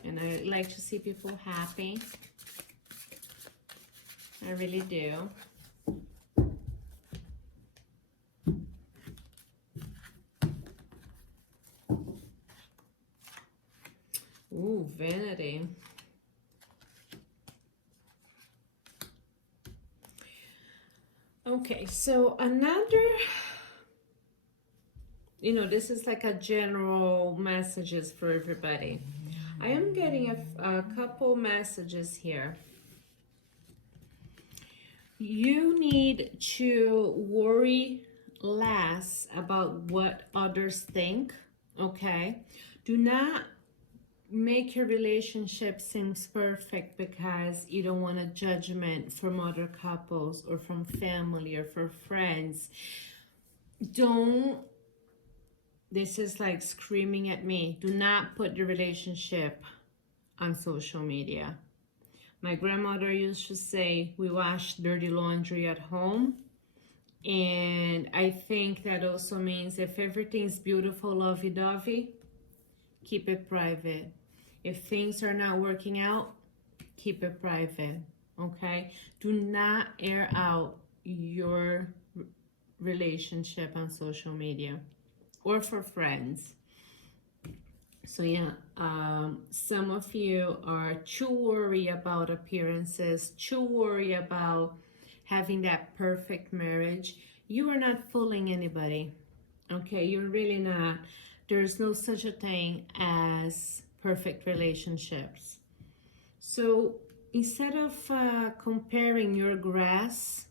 And I like to see people happy. I really do. Ooh, vanity. Okay, so another, you know, this is like a general messages for everybody. I am getting a couple messages here. You need to worry less about what others think, okay? Do not make your relationship seems perfect because you don't want a judgment from other couples or from family or from friends. Don't, this is like screaming at me, do not put the relationship on social media. My grandmother used to say, we wash dirty laundry at home. And I think that also means if everything's beautiful, lovey-dovey, keep it private. If things are not working out, keep it private, okay? Do not air out your relationship on social media or for friends. So yeah, some of you are too worried about appearances, too worried about having that perfect marriage. You are not fooling anybody, okay? You're really not. There's no such a thing as perfect relationships. So instead of comparing your grass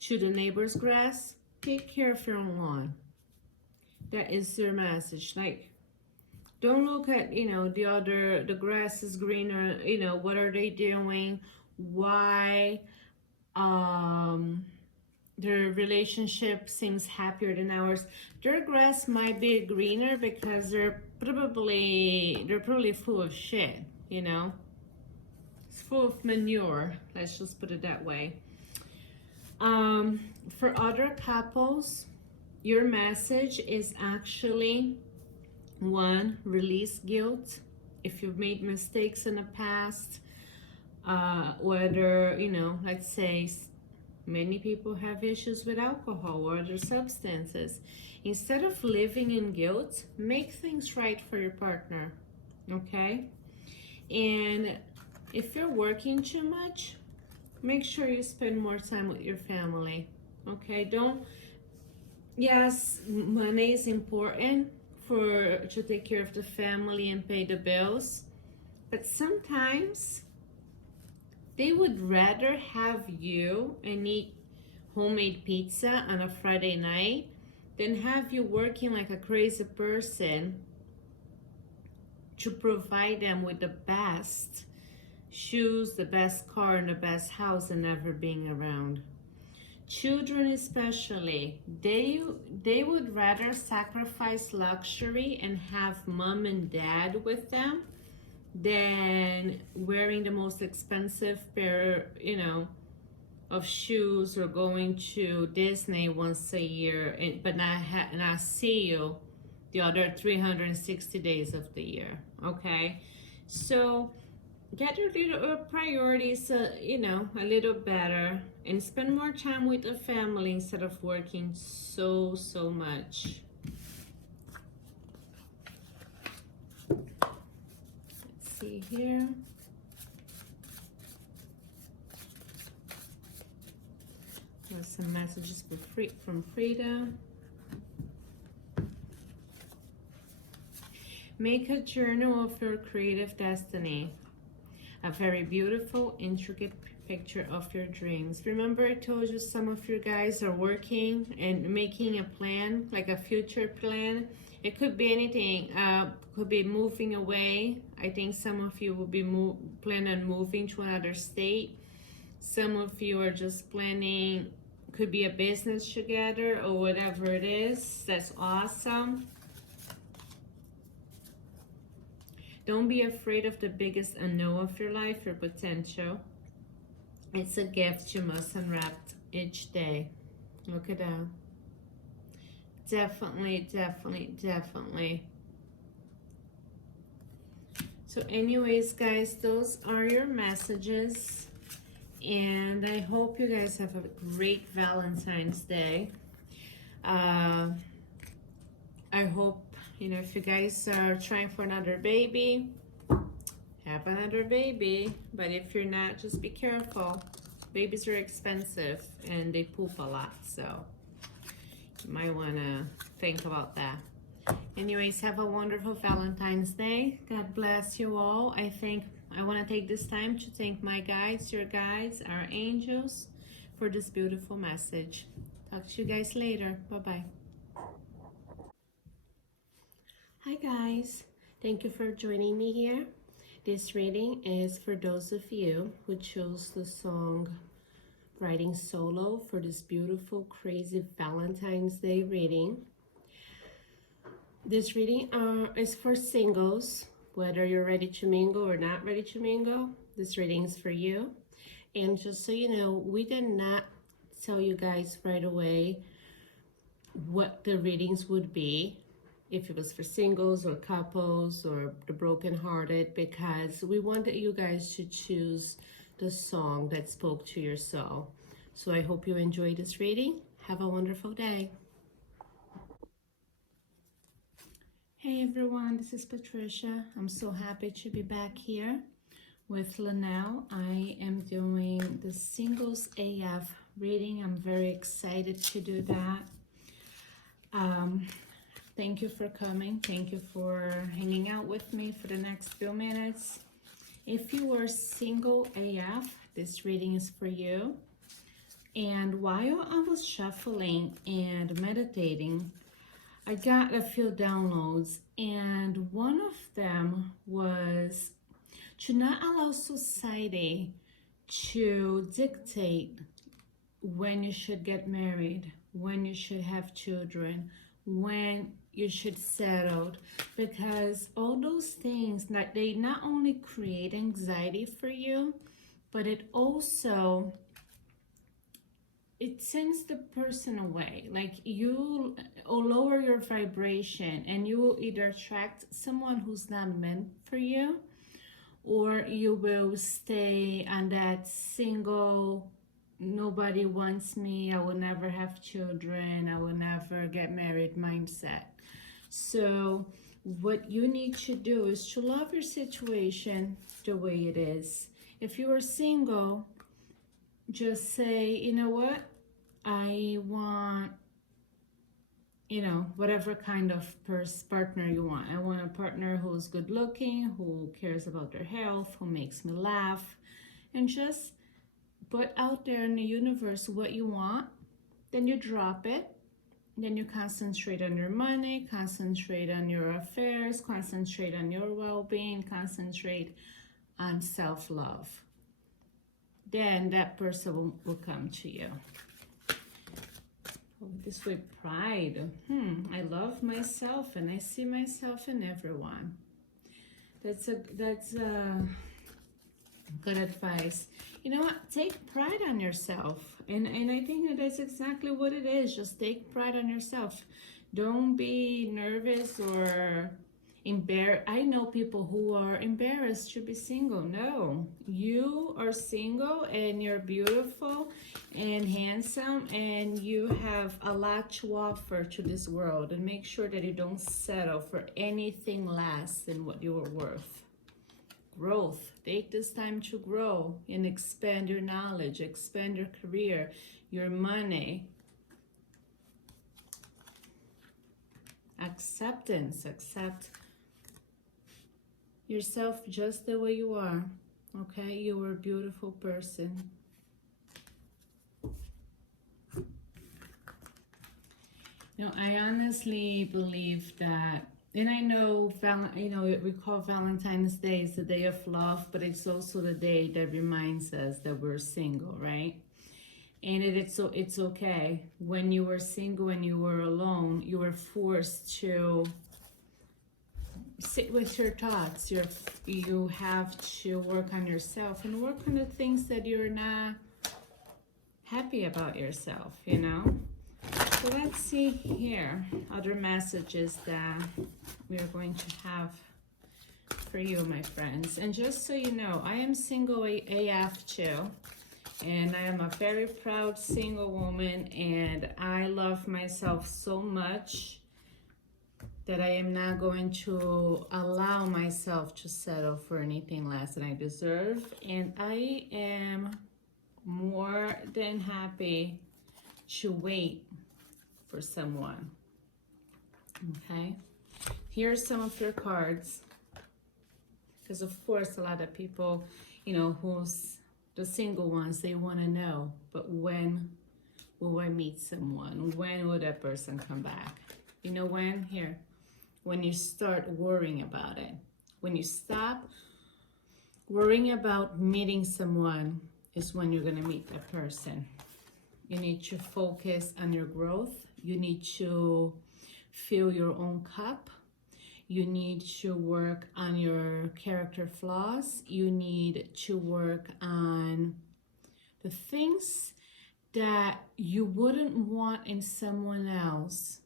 to the neighbor's grass, take care of your own lawn. That is your message. Like, don't look at, you know, the grass is greener, you know, what are they doing? Why their relationship seems happier than ours. Their grass might be greener because they're probably full of shit, you know? It's full of manure, let's just put it that way. For other couples, your message is actually one, release guilt. If you've made mistakes in the past, whether, you know, let's say many people have issues with alcohol or other substances. Instead of living in guilt, make things right for your partner, okay? And if you're working too much, make sure you spend more time with your family, okay? Don't, yes, money is important to take care of the family and pay the bills, but sometimes they would rather have you and eat homemade pizza on a Friday night than have you working like a crazy person to provide them with the best shoes, the best car, and the best house, and never being around. Children especially, they would rather sacrifice luxury and have mom and dad with them than wearing the most expensive pair, you know, of shoes or going to Disney once a year, but not see you the other 360 days of the year, okay? So get your little priorities, you know, a little better and spend more time with the family instead of working so much. Let's see here. There's some messages from Frida. Make a journal of your creative destiny. A very beautiful, intricate picture of your dreams. Remember I told you some of you guys are working and making a plan, like a future plan. It could be anything. Could be moving away. I think some of you will be plan on moving to another state. Some of you are just planning, could be a business together or whatever it is. That's awesome. Don't be afraid of the biggest unknown of your life, your potential. It's a gift you must unwrap each day. Look at that. Definitely, definitely, definitely. So anyways, guys, those are your messages. And I hope you guys have a great Valentine's Day. I hope, you know, if you guys are trying for another baby, have another baby. But if you're not, just be careful. Babies are expensive and they poop a lot, so you might want to think about that. Anyways, have a wonderful Valentine's Day. God bless you all. I want to take this time to thank my guides, your guides, our angels, for this beautiful message. Talk to you guys later. Bye-bye. Hi guys, thank you for joining me here. This reading is for those of you who chose the song Writing Solo for this beautiful, crazy Valentine's Day reading. This reading is for singles, whether you're ready to mingle or not ready to mingle. This reading is for you. And just so you know, we did not tell you guys right away what the readings would be, if it was for singles or couples or the brokenhearted, because we wanted you guys to choose the song that spoke to your soul. So I hope you enjoyed this reading. Have a wonderful day. Hey everyone, this is Patricia. I'm so happy to be back here with Linnell. I am doing the Singles AF reading. I'm very excited to do that. Thank you for coming. Thank you for hanging out with me for the next few minutes. If you are single AF, this reading is for you. And while I was shuffling and meditating, I got a few downloads, and one of them was to not allow society to dictate when you should get married, when you should have children, when you should settle, because all those things, that they not only create anxiety for you, but it also, it sends the person away. Like you lower your vibration and you will either attract someone who's not meant for you, or you will stay on that single, nobody wants me, I will never have children, I will never get married mindset. So what you need to do is to love your situation the way it is. If you are single, just say, you know what, I want, you know, whatever kind of partner you want. I want a partner who's good looking, who cares about their health, who makes me laugh, and just put out there in the universe what you want. Then you drop it. Then you concentrate on your money, concentrate on your affairs, concentrate on your well-being, concentrate on self-love. Then that person will come to you. Oh, this way, pride. I love myself and I see myself in everyone. That's good advice. You know what? Take pride on yourself. And I think that that's exactly what it is. Just take pride on yourself. Don't be nervous or embarrassed. I know people who are embarrassed to be single. No, you are single and you're beautiful and handsome and you have a lot to offer to this world. And make sure that you don't settle for anything less than what you are worth. Growth. Take this time to grow and expand your knowledge, expand your career, your money. Acceptance. Accept yourself just the way you are. Okay? You are a beautiful person. I honestly believe that, and I know, we call Valentine's Day is the day of love, but it's also the day that reminds us that we're single, right? And it's okay. When you were single and you were alone, you were forced to sit with your thoughts. You have to work on yourself and work on the things that you're not happy about yourself. So let's see here other messages that we are going to have for you, my friends. And just so you know, I am single AF too. And I am a very proud single woman, and I love myself so much that I am not going to allow myself to settle for anything less than I deserve. And I am more than happy to wait for someone. Okay? Here's some of your cards. Because of course a lot of people, who's the single ones, they want to know, but when will I meet someone? When will that person come back? You know when? Here. When you start worrying about it. When you stop worrying about meeting someone is when you're going to meet that person. You need to focus on your growth. You need to fill your own cup. You need to work on your character flaws. You need to work on the things that you wouldn't want in someone else.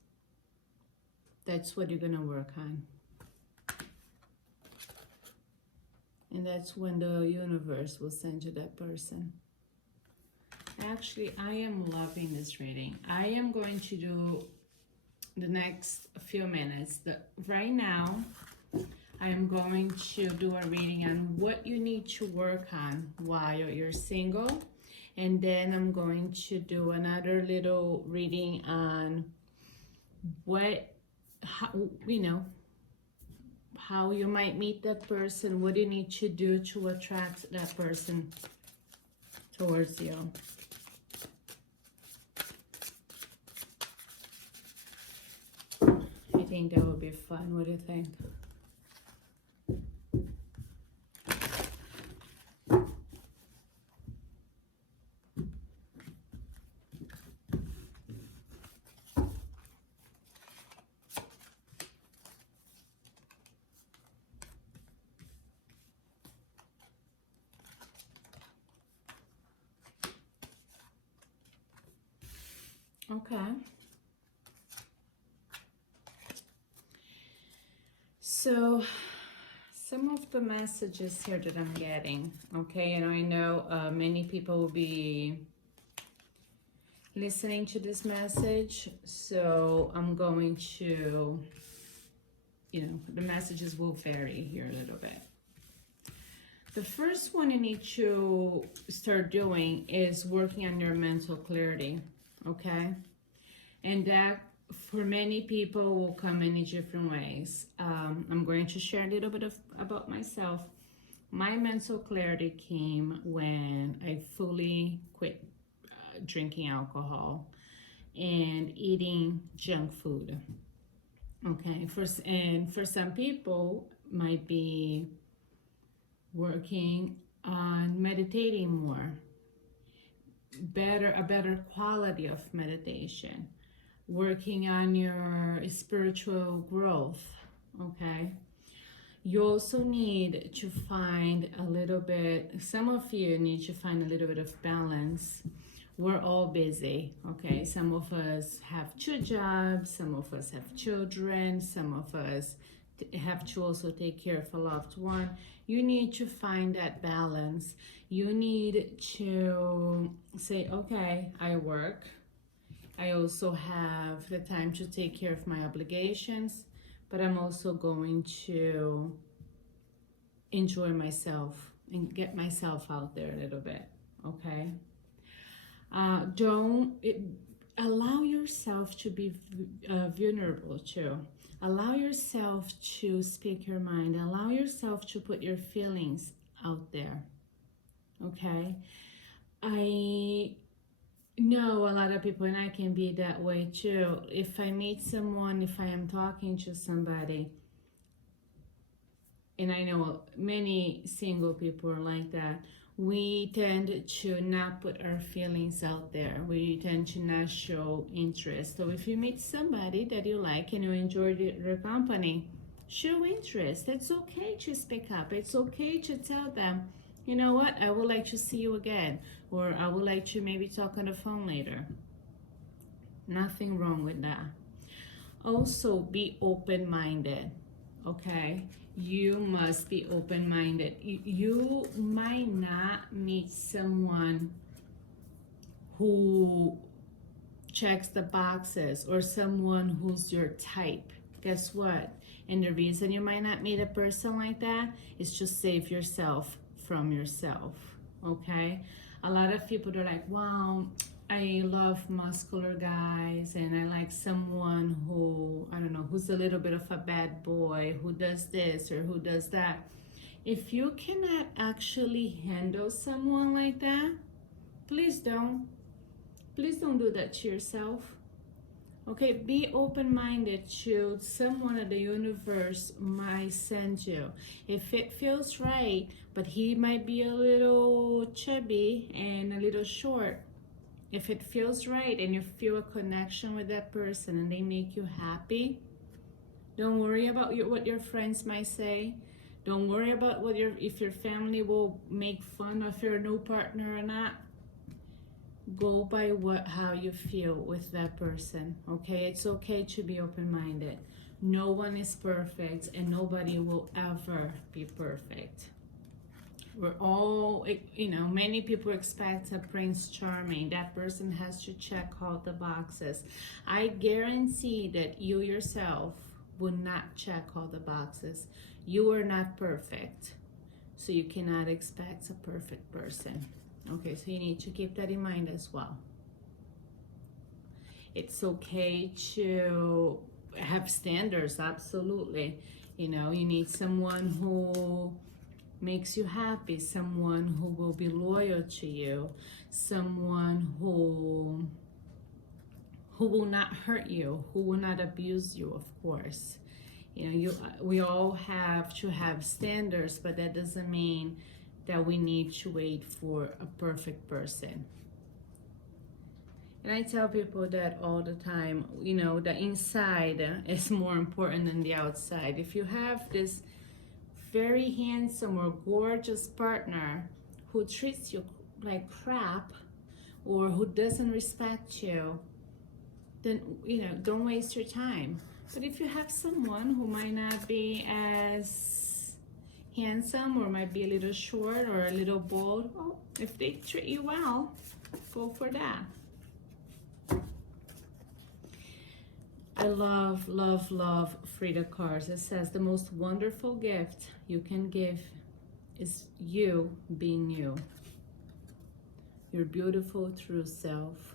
That's what you're going to work on. And that's when the universe will send you that person. Actually, I am loving this reading. I am going to do the next few minutes. Right now, I am going to do a reading on what you need to work on while you're single. And then I'm going to do another little reading on how you might meet that person, what you need to do to attract that person towards you. I think that would be fun. What do you think? Okay. So, some of the messages here that I'm getting, okay, and I know many people will be listening to this message, so I'm going to, the messages will vary here a little bit. The first one you need to start doing is working on your mental clarity, okay? And that for many people will come in different ways. I'm going to share a little bit about myself. My mental clarity came when I fully quit drinking alcohol and eating junk food. Okay, for some people might be working on meditating more, a better quality of meditation, working on your spiritual growth. Okay, you also need to find some of you need to find a little bit of balance. We're all busy, okay? Some of us have 2 jobs, some of us have children, some of us have to also take care of a loved one. You need to find that balance. You need to say, okay, I work. I also have the time to take care of my obligations, but I'm also going to enjoy myself and get myself out there a little bit, okay? Allow yourself to be vulnerable too. Allow yourself to speak your mind. Allow yourself to put your feelings out there, okay? No, a lot of people, and I can be that way too. If I meet someone, if I am talking to somebody, and I know many single people are like that, we tend to not put our feelings out there. We tend to not show interest. So if you meet somebody that you like and you enjoy their company, show interest. It's okay to speak up. It's okay to tell them, you know what, I would like to see you again, or I would like to maybe talk on the phone later. Nothing wrong with that. Also, be open-minded, okay? You must be open-minded. You might not meet someone who checks the boxes or someone who's your type. Guess what? And the reason you might not meet a person like that is to save yourself from yourself, okay? A lot of people are like, wow, I love muscular guys, and I like someone who, I don't know, who's a little bit of a bad boy, who does this or who does that. If you cannot actually handle someone like that, please don't. Please don't do that to yourself. Okay, be open-minded to someone that the universe might send you. If it feels right, but he might be a little chubby and a little short, if it feels right and you feel a connection with that person and they make you happy, don't worry about what your friends might say. Don't worry about if your family will make fun of your new partner or not. Go by how you feel with that person, okay? It's okay to be open-minded. No one is perfect and nobody will ever be perfect. We're all, many people expect a Prince Charming. That person has to check all the boxes. I guarantee that you yourself will not check all the boxes. You are not perfect, so you cannot expect a perfect person. Okay, so you need to keep that in mind as well. It's okay to have standards, absolutely. You need someone who makes you happy, someone who will be loyal to you, someone who will not hurt you, who will not abuse you, of course. We all have to have standards, but that doesn't mean that we need to wait for a perfect person. And I tell people that all the time, the inside is more important than the outside. If you have this very handsome or gorgeous partner who treats you like crap or who doesn't respect you, then, don't waste your time. But if you have someone who might not be as handsome or might be a little short or a little bald, well, if they treat you well, go for that. I love, love, love Frida cards. It says the most wonderful gift you can give is you being you. Your beautiful true self.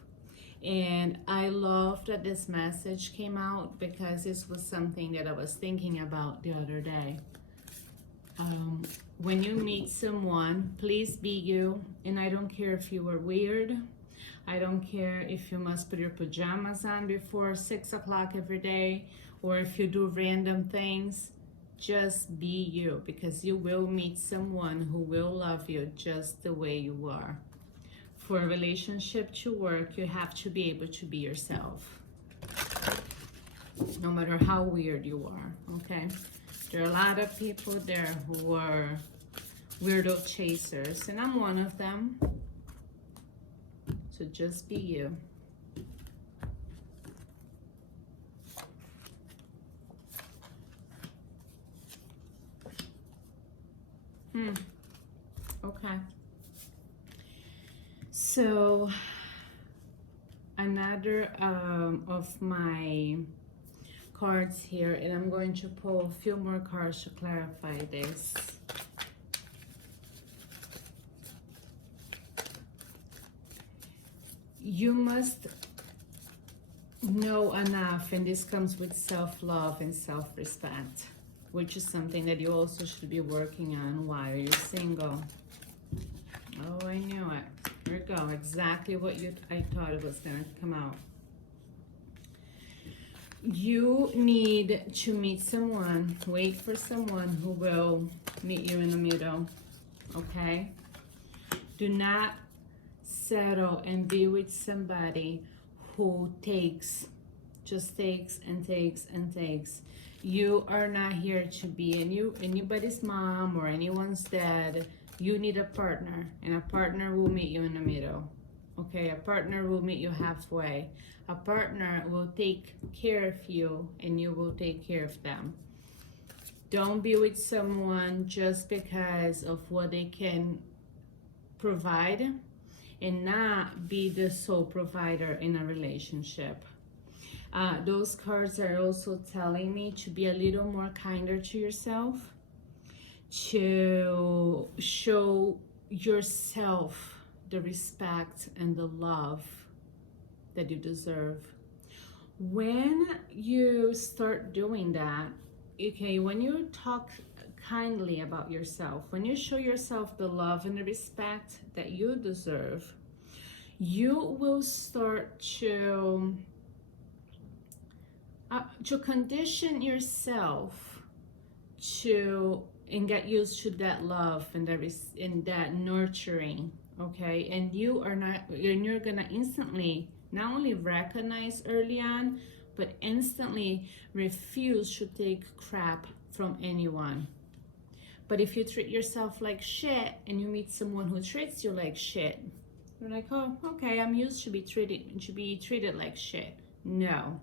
And I love that this message came out because this was something that I was thinking about the other day. When you meet someone, please be you. And I don't care if you are weird. I don't care if you must put your pajamas on before 6 o'clock every day, or if you do random things. Just be you, because you will meet someone who will love you just the way you are. For a relationship to work, you have to be able to be yourself, no matter how weird you are, okay? There are a lot of people there who are weirdo chasers, and I'm one of them. So just be you. Okay. So another of my cards here, and I'm going to pull a few more cards to clarify this. You must know enough, and this comes with self-love and self-respect, which is something that you also should be working on while you're single. Oh, I knew it. Here we go. Exactly what I thought it was going to come out. You need to meet someone, wait for someone who will meet you in the middle, okay? Do not settle and be with somebody who just takes and takes and takes. You are not here to be anybody's mom or anyone's dad. You need a partner, and a partner will meet you in the middle, okay? A partner will meet you halfway. A partner will take care of you, and you will take care of them. Don't be with someone just because of what they can provide, and not be the sole provider in a relationship. Those cards are also telling me to be a little more kinder to yourself, to show yourself the respect and the love that you deserve. When you start doing that, okay, when you talk kindly about yourself, when you show yourself the love and the respect that you deserve, you will start to condition yourself and get used to that love and that nurturing, okay? And you're gonna instantly not only recognize early on, but instantly refuse to take crap from anyone. But if you treat yourself like shit and you meet someone who treats you like shit, you're like, oh, okay, I'm used to be treated like shit. No,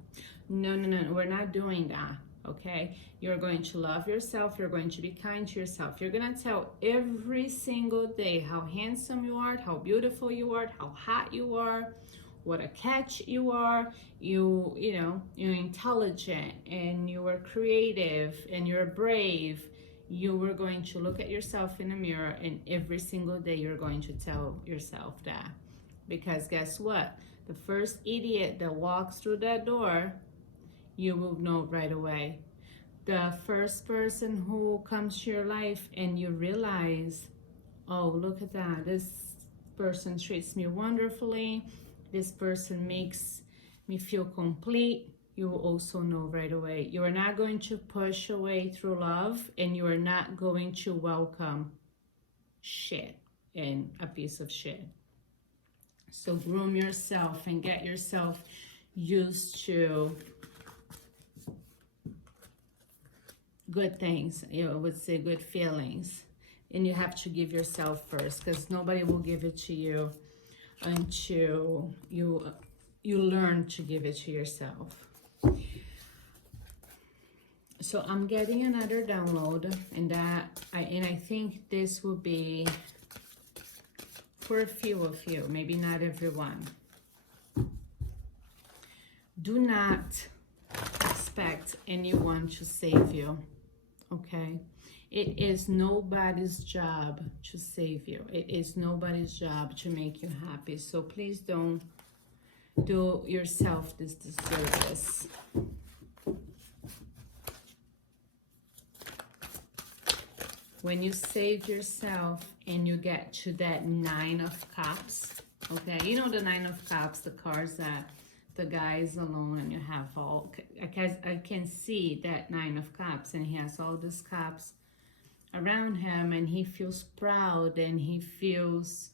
we're not doing that, okay? You're going to love yourself. You're going to be kind to yourself. You're gonna tell every single day how handsome you are, how beautiful you are, how hot you are, what a catch you are. You're intelligent, and you are creative, and you're brave. You are going to look at yourself in the mirror, and every single day you're going to tell yourself that. Because guess what? The first idiot that walks through that door, you will know right away. The first person who comes to your life and you realize, oh, look at that, this person treats me wonderfully, this person makes me feel complete, you will also know right away. You are not going to push away through love, and you are not going to welcome shit and a piece of shit. So groom yourself and get yourself used to good things, I would say good feelings. And you have to give yourself first, because nobody will give it to you until you learn to give it to yourself. So I'm getting another download, and I think this will be for a few of you, maybe not everyone. Do not expect anyone to save you, okay? It is nobody's job to save you. It is nobody's job to make you happy. So please don't do yourself this disservice. When you save yourself and you get to that 9 of Cups, okay? You know the 9 of Cups, the cards that the guy is alone and you have all, I can see that 9 of Cups, and he has all these cups around him, and he feels proud, and he feels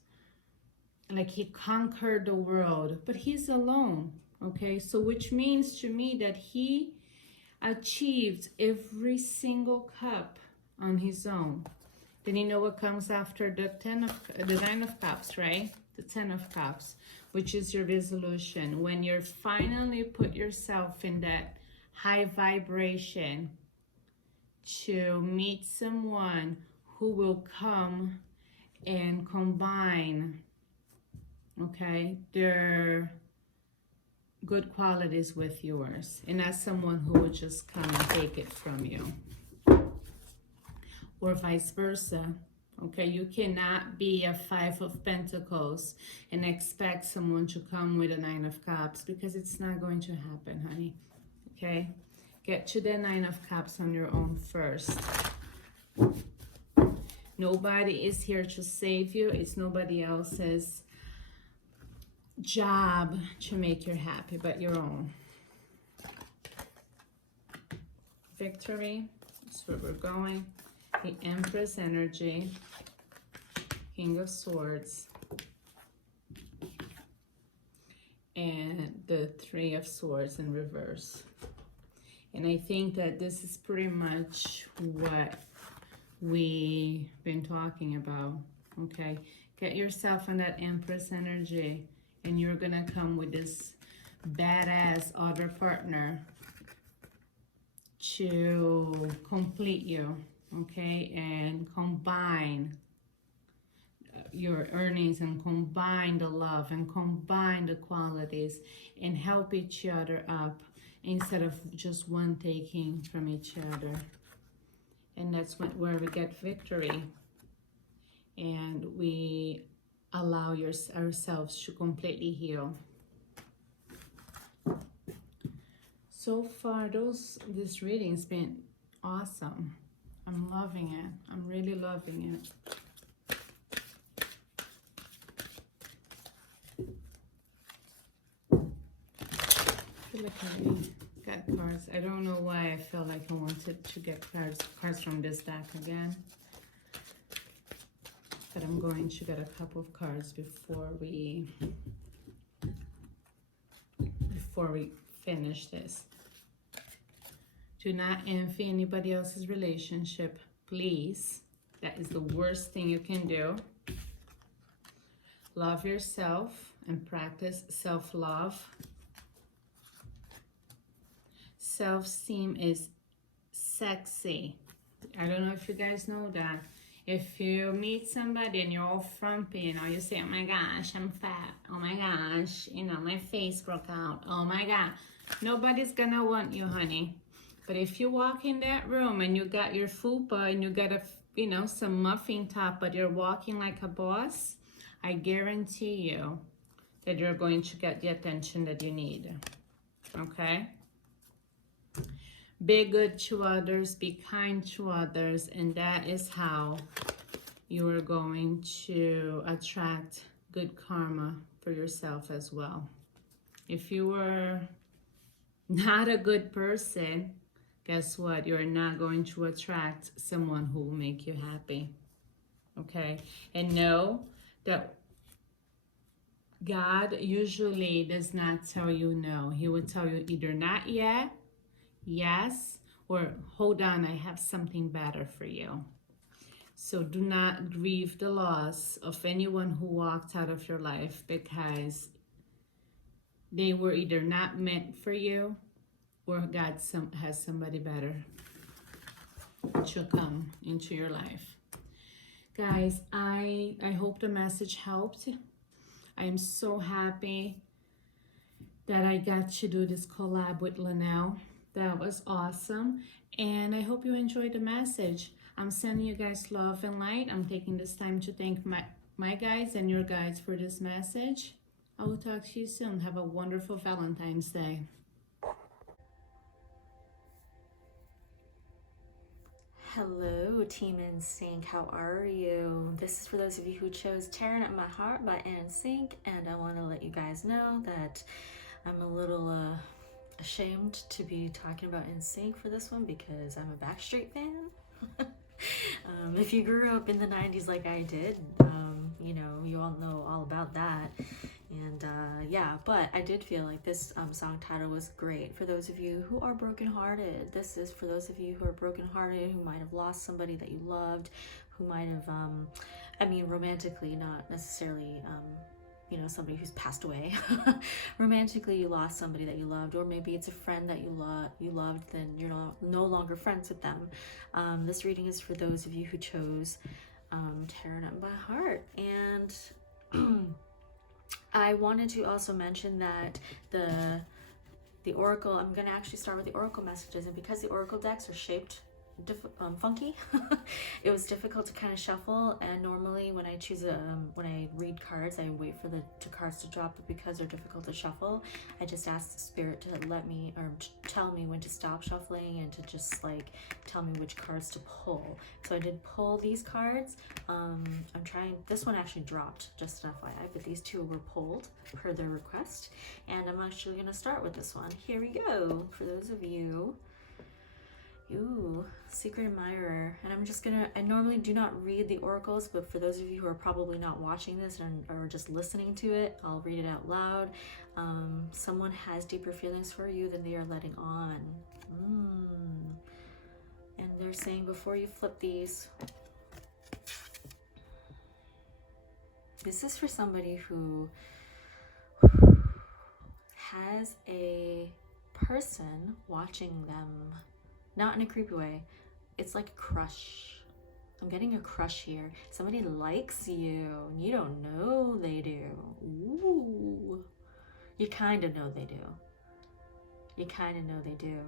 like he conquered the world, but he's alone, okay? So which means to me that he achieved every single cup on his own. Then you know what comes after the 9 of Cups, right? The 10 of Cups, which is your resolution. When you're finally put yourself in that high vibration to meet someone who will come and combine, okay, their good qualities with yours, and not someone who will just come and take it from you, or vice versa. Okay, you cannot be a 5 of Pentacles and expect someone to come with a 9 of Cups, because it's not going to happen, honey. Okay, get to the 9 of Cups on your own first. Nobody is here to save you. It's nobody else's job to make you happy, but your own. Victory, that's where we're going. The Empress energy, King of Swords, and the Three of Swords in reverse. And I think that this is pretty much what we've been talking about, okay? Get yourself in that Empress energy, and you're gonna come with this badass other partner to complete you, okay? And combine your earnings and combine the love and combine the qualities and help each other up instead of just one taking from each other. And that's where we get victory, and we allow ourselves to completely heal. So far, this reading's been awesome. I'm loving it. I'm really loving it. I feel like I already got cards. I don't know why I felt like I wanted to get cards from this deck again. But I'm going to get a couple of cards before we finish this. Do not envy anybody else's relationship, please. That is the worst thing you can do. Love yourself and practice self-love. Self-esteem is sexy. I don't know if you guys know that. If you meet somebody and you're all frumpy, you say, oh my gosh, I'm fat. Oh my gosh, my face broke out. Oh my God. Nobody's gonna want you, honey. But if you walk in that room and you got your fupa and you got some muffin top, but you're walking like a boss, I guarantee you that you're going to get the attention that you need. Okay? Be good to others, be kind to others, and that is how you are going to attract good karma for yourself as well. If you were not a good person, guess what? You're not going to attract someone who will make you happy. Okay? And know that God usually does not tell you no. He will tell you either not yet, yes, or hold on, I have something better for you. So do not grieve the loss of anyone who walked out of your life because they were either not meant for you or God has somebody better to come into your life. Guys, I hope the message helped. I am so happy that I got to do this collab with Linnell. That was awesome. And I hope you enjoyed the message. I'm sending you guys love and light. I'm taking this time to thank my guides and your guides for this message. I will talk to you soon. Have a wonderful Valentine's Day. Hello, Team NSYNC. How are you? This is for those of you who chose Terin'up My Heart by NSYNC, and I want to let you guys know that I'm a little ashamed to be talking about NSYNC for this one because I'm a Backstreet fan. If you grew up in the 90s like I did, you all know all about that. And yeah, but I did feel like this song title was great for those of you who are brokenhearted. This is for those of you who are brokenhearted, who might have lost somebody that you loved, who might have, romantically, not necessarily, somebody who's passed away. Romantically, you lost somebody that you loved, or maybe it's a friend that you loved, then you're no longer friends with them. This reading is for those of you who chose Terin'up My Heart. And I wanted to also mention that the Oracle, I'm going to actually start with the Oracle messages, and because the Oracle decks are shaped funky. It was difficult to kind of shuffle, and normally when I choose when I read cards, I wait for the cards to drop, but because they're difficult to shuffle, I just ask the spirit to let me, or tell me when to stop shuffling and to just like tell me which cards to pull. So I did pull these cards. I'm trying, this one actually dropped, just an FYI, but these two were pulled per their request, and I'm actually going to start with this one. Here we go, for those of you. Ooh, Secret Admirer. And I'm just gonna, I normally do not read the oracles, but for those of you who are probably not watching this and are just listening to it, I'll read it out loud. Someone has deeper feelings for you than they are letting on. And they're saying before you flip these, this is for somebody who has a person watching them. Not in a creepy way. It's like a crush. I'm getting a crush here. Somebody likes you and you don't know they do. Ooh. You kind of know they do. You kind of know they do.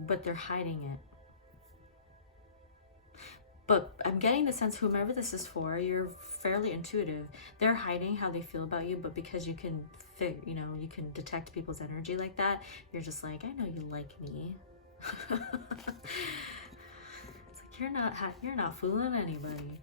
But they're hiding it. But I'm getting the sense, whomever this is for, you're fairly intuitive. They're hiding how they feel about you, but because you can you can detect people's energy like that, you're just like, I know you like me. It's like you're not fooling anybody.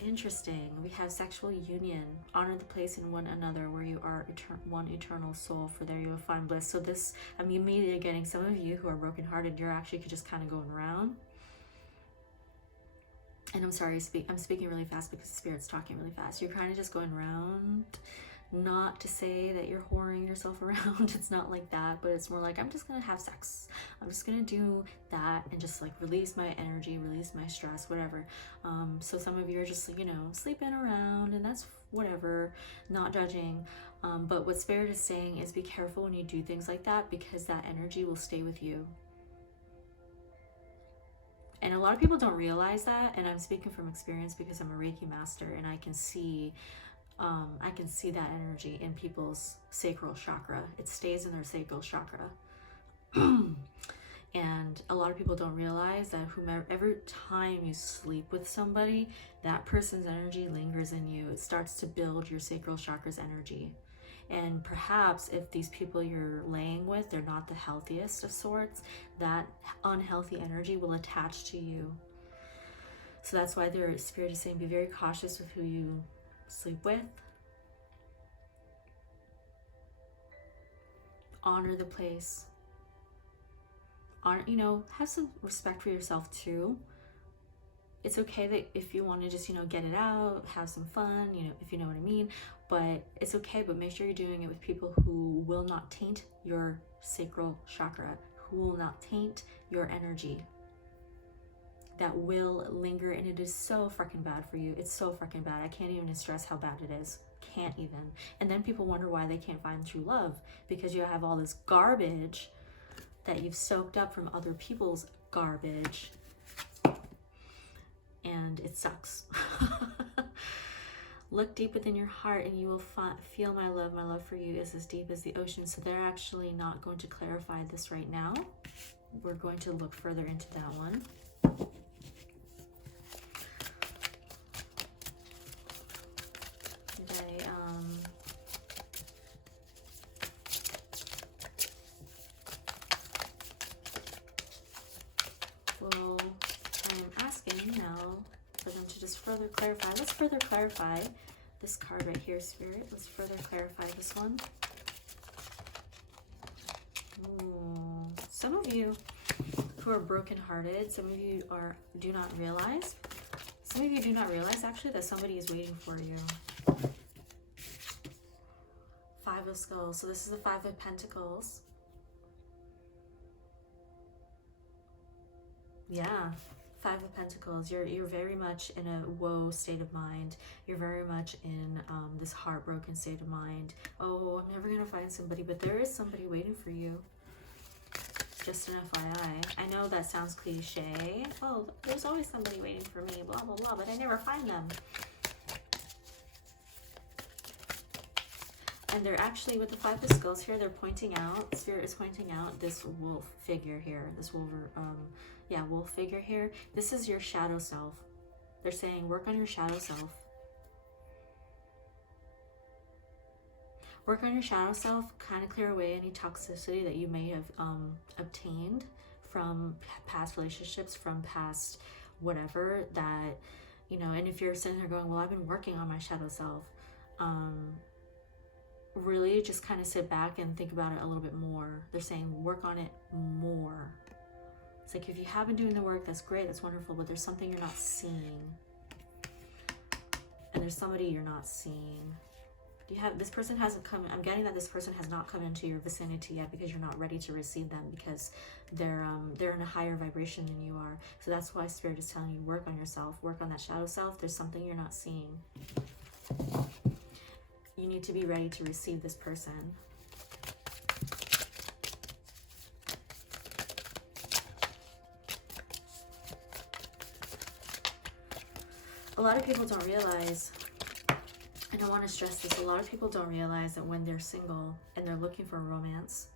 Interesting. We have sexual union. Honor the place in one another where you are one eternal soul, for there you will find bliss. So this, I'm immediately getting some of you who are brokenhearted, you're actually just kind of going around. And I'm sorry, I'm speaking really fast because the Spirit's talking really fast. You're kind of just going around, not to say that you're whoring yourself around. It's not like that, but it's more like, I'm just going to have sex. I'm just going to do that and just like release my energy, release my stress, whatever. So some of you are just, sleeping around, and that's whatever, not judging. But what Spirit is saying is be careful when you do things like that, because that energy will stay with you. And a lot of people don't realize that, and I'm speaking from experience because I'm a Reiki master, and I can see that energy in people's sacral chakra. It stays in their sacral chakra. And a lot of people don't realize that every time you sleep with somebody, that person's energy lingers in you. It starts to build your sacral chakra's energy. And perhaps if these people you're laying with, they're not the healthiest of sorts, that unhealthy energy will attach to you. So that's why their Spirit is saying be very cautious with who you sleep with. Honor the place. Have some respect for yourself too. It's okay that if you want to just, get it out, have some fun, if you know what I mean. But it's okay, but make sure you're doing it with people who will not taint your sacral chakra, who will not taint your energy, that will linger. And it is so freaking bad for you. It's so freaking bad. I can't even stress how bad it is. Can't even. And then people wonder why they can't find true love, because you have all this garbage that you've soaked up from other people's garbage. And it sucks. Look deep within your heart and you will feel my love. My love for you is as deep as the ocean. So they're actually not going to clarify this right now. We're going to look further into that one. Well, I'm asking now for them to just further clarify. Let's further clarify this card right here, Spirit. Let's further clarify this one. Ooh. Some of you who are brokenhearted, some of you do not realize actually that somebody is waiting for you. Five of Skulls. So this is the Five of Pentacles. Yeah. Five of Pentacles. You're very much in a woe state of mind. You're very much in this heartbroken state of mind. Oh, I'm never gonna find somebody, but there is somebody waiting for you. Just an FYI. I know that sounds cliche. Oh, there's always somebody waiting for me, blah blah blah, but I never find them. And they're actually, with the Five of Skulls here, they're pointing out, Spirit is pointing out this wolf figure here, this wolf figure here. This is your shadow self. They're saying, work on your shadow self. Work on your shadow self, kind of clear away any toxicity that you may have obtained from past relationships, from past whatever that, you know, and if you're sitting there going, well, I've been working on my shadow self, really just kind of sit back and think about it a little bit more. They're saying work on it more. It's like, if you have been doing the work, that's great, that's wonderful, but there's something you're not seeing. And there's somebody you're not seeing. This person hasn't come, I'm getting that this person has not come into your vicinity yet because you're not ready to receive them, because they're in a higher vibration than you are. So that's why Spirit is telling you, work on yourself, work on that shadow self. There's something you're not seeing. You need to be ready to receive this person. A lot of people don't realize, and I want to stress this, a lot of people don't realize that when they're single and they're looking for a romance,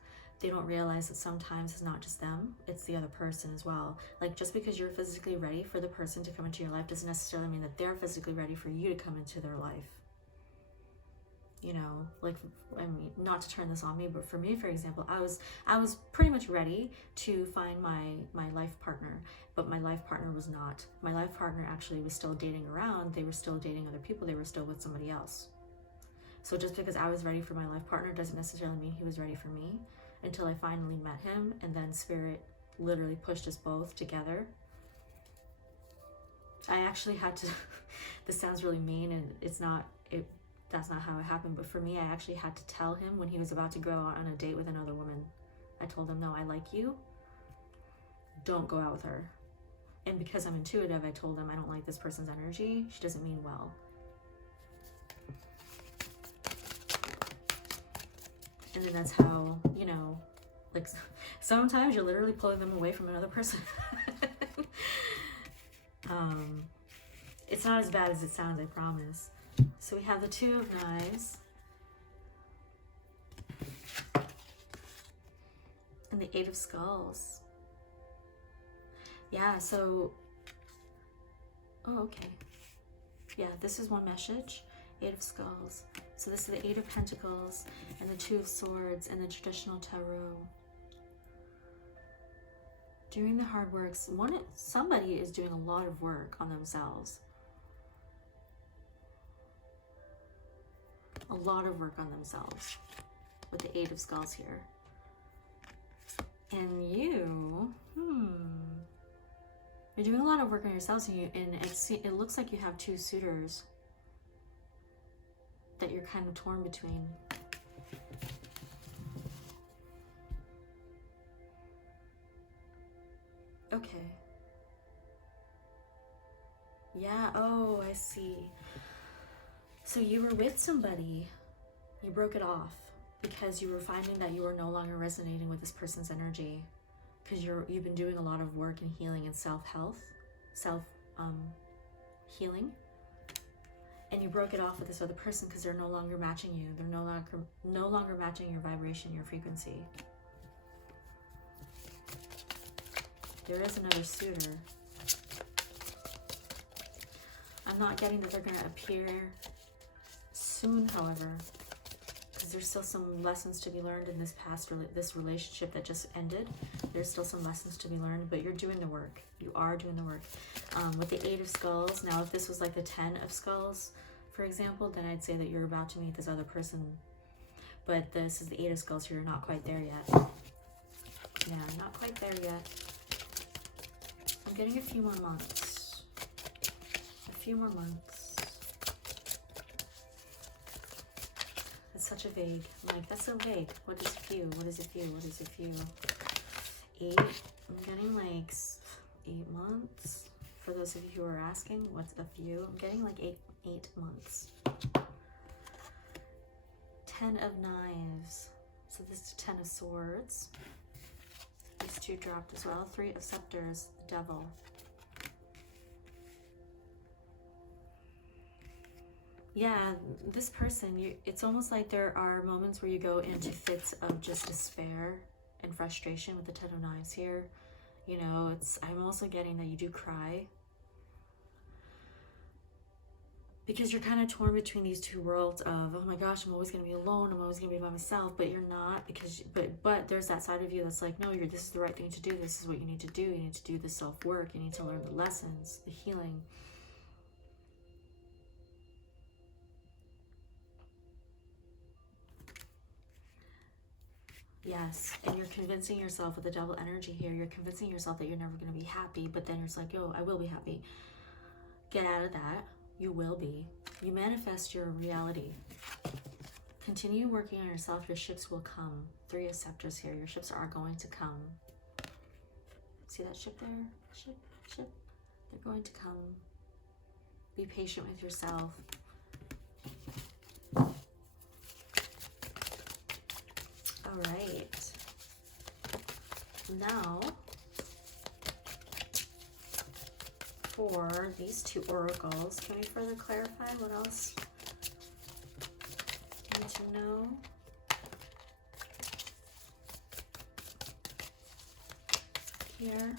they don't realize that sometimes it's not just them, it's the other person as well. Like, just because you're physically ready for the person to come into your life doesn't necessarily mean that they're physically ready for you to come into their life. You know, like, I mean, not to turn this on me, but for me, for example, I was pretty much ready to find my life partner, but my life partner was not. My life partner actually was still dating around. They were still dating other people. They were still with somebody else. So just because I was ready for my life partner doesn't necessarily mean he was ready for me, until I finally met him, and then Spirit literally pushed us both together. I actually had to, this sounds really mean, and that's not how it happened, but for me, I actually had to tell him when he was about to go out on a date with another woman. I told him, no, I like you. Don't go out with her. And because I'm intuitive, I told him, I don't like this person's energy. She doesn't mean well. And then that's how, you know, like, sometimes you're literally pulling them away from another person. It's not as bad as it sounds, I promise. So we have the Two of Knives and the Eight of Skulls. Yeah, so, oh, okay. Yeah, this is one message, Eight of Skulls. So this is the Eight of Pentacles and the Two of Swords and the traditional tarot. Doing the hard work. Somebody is doing a lot of work on themselves. A lot of work on themselves with the Eight of Skulls here. And you, you're doing a lot of work on yourselves, and it looks like you have two suitors that you're kind of torn between. Okay. Yeah, oh, I see. So you were with somebody, you broke it off because you were finding that you were no longer resonating with this person's energy, because you've been doing a lot of work and healing and self-health, healing, and you broke it off with this other person because they're no longer matching you. They're no longer matching your vibration, your frequency. There is another suitor. I'm not getting that they're going to appear soon, however, because there's still some lessons to be learned in this relationship that just ended. There's still some lessons to be learned, but you're doing the work. You are doing the work. With the Eight of Skulls, now if this was like the 10 of Skulls, for example, then I'd say that you're about to meet this other person. But this is the Eight of Skulls, so you're not quite there yet. Yeah, not quite there yet. I'm getting a few more months. A few more months. It's such a vague. I'm like, that's so vague. What is a few? What is a few? What is a few? 8. I'm getting like 8 months. For those of you who are asking, what's a few? I'm getting like 8 months. 10 of Knives. So this is 10 of Swords. These two dropped as well. 3 of Scepters, the Devil. Yeah, this person, it's almost like there are moments where you go into fits of just despair and frustration with the Ten of Knives here. You know, I'm also getting that you do cry. Because you're kind of torn between these two worlds of, oh my gosh, I'm always going to be alone, I'm always going to be by myself, but you're not, because, but there's that side of you that's like, no, this is the right thing to do, this is what you need to do, you need to do the self-work, you need to learn the lessons, the healing. Yes, and you're convincing yourself with the devil energy here, you're convincing yourself that you're never going to be happy, but then you're just like, yo, I will be happy. Get out of that. You will be. You manifest your reality. Continue working on yourself. Your ships will come. 3 of Scepters here. Your ships are going to come. See that ship there? Ship. They're going to come. Be patient with yourself. All right. Now, for these 2 oracles, can we further clarify what else you need to know? Here.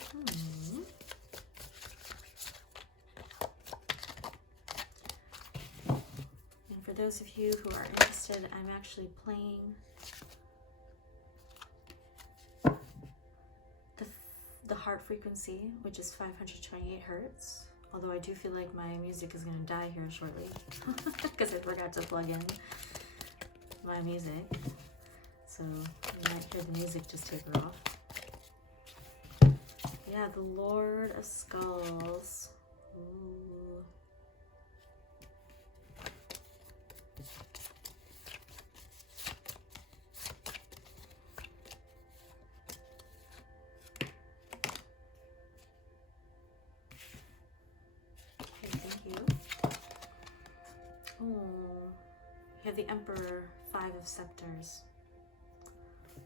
And for those of you who are interested, I'm actually playing the heart frequency, which is 528 hertz. Although I do feel like my music is going to die here shortly because I forgot to plug in my music. So you might hear the music just taper off. Yeah, the Lord of Skulls. Ooh. Okay, thank you. Oh, you have the Emperor, 5 of Scepters.